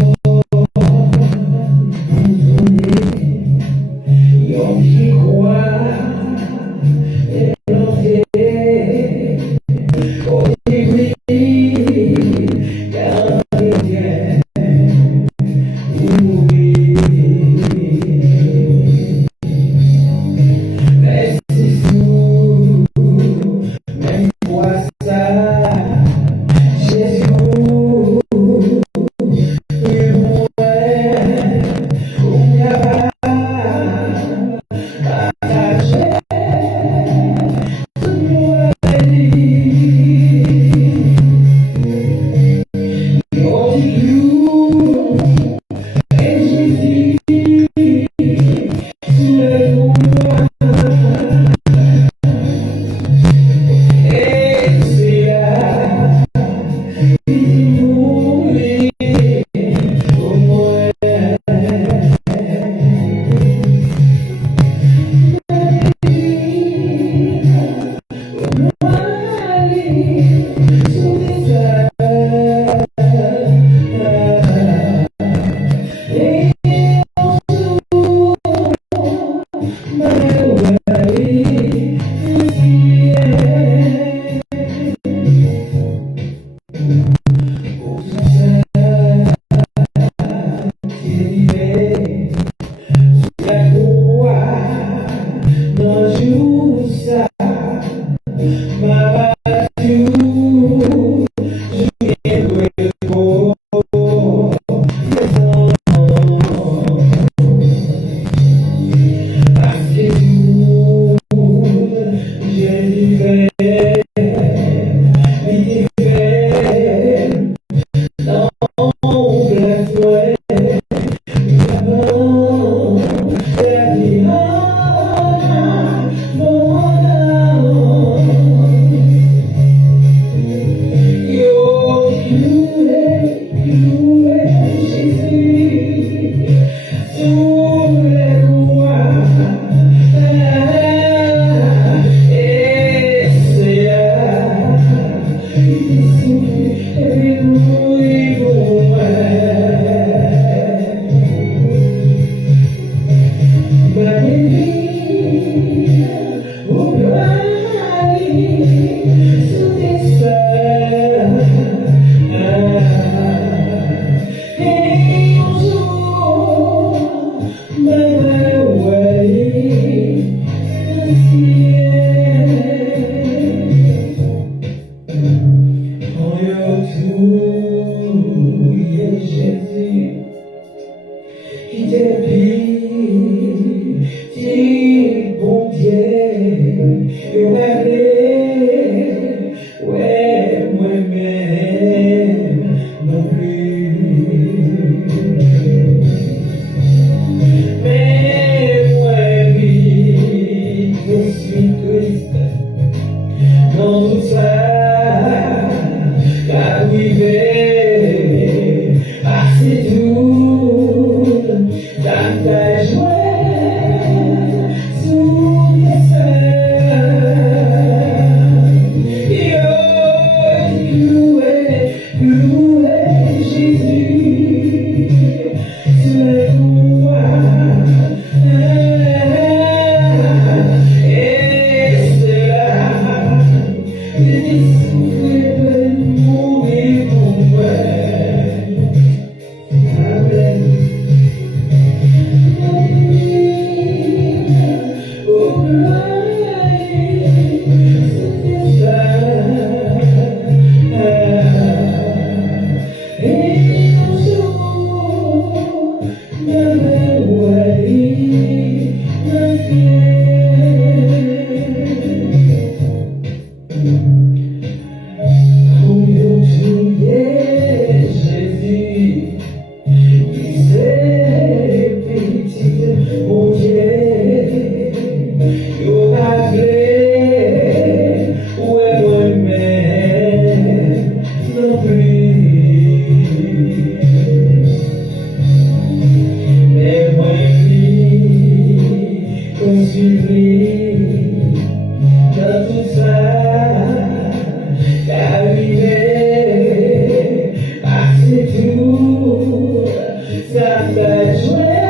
Ça fait jouer.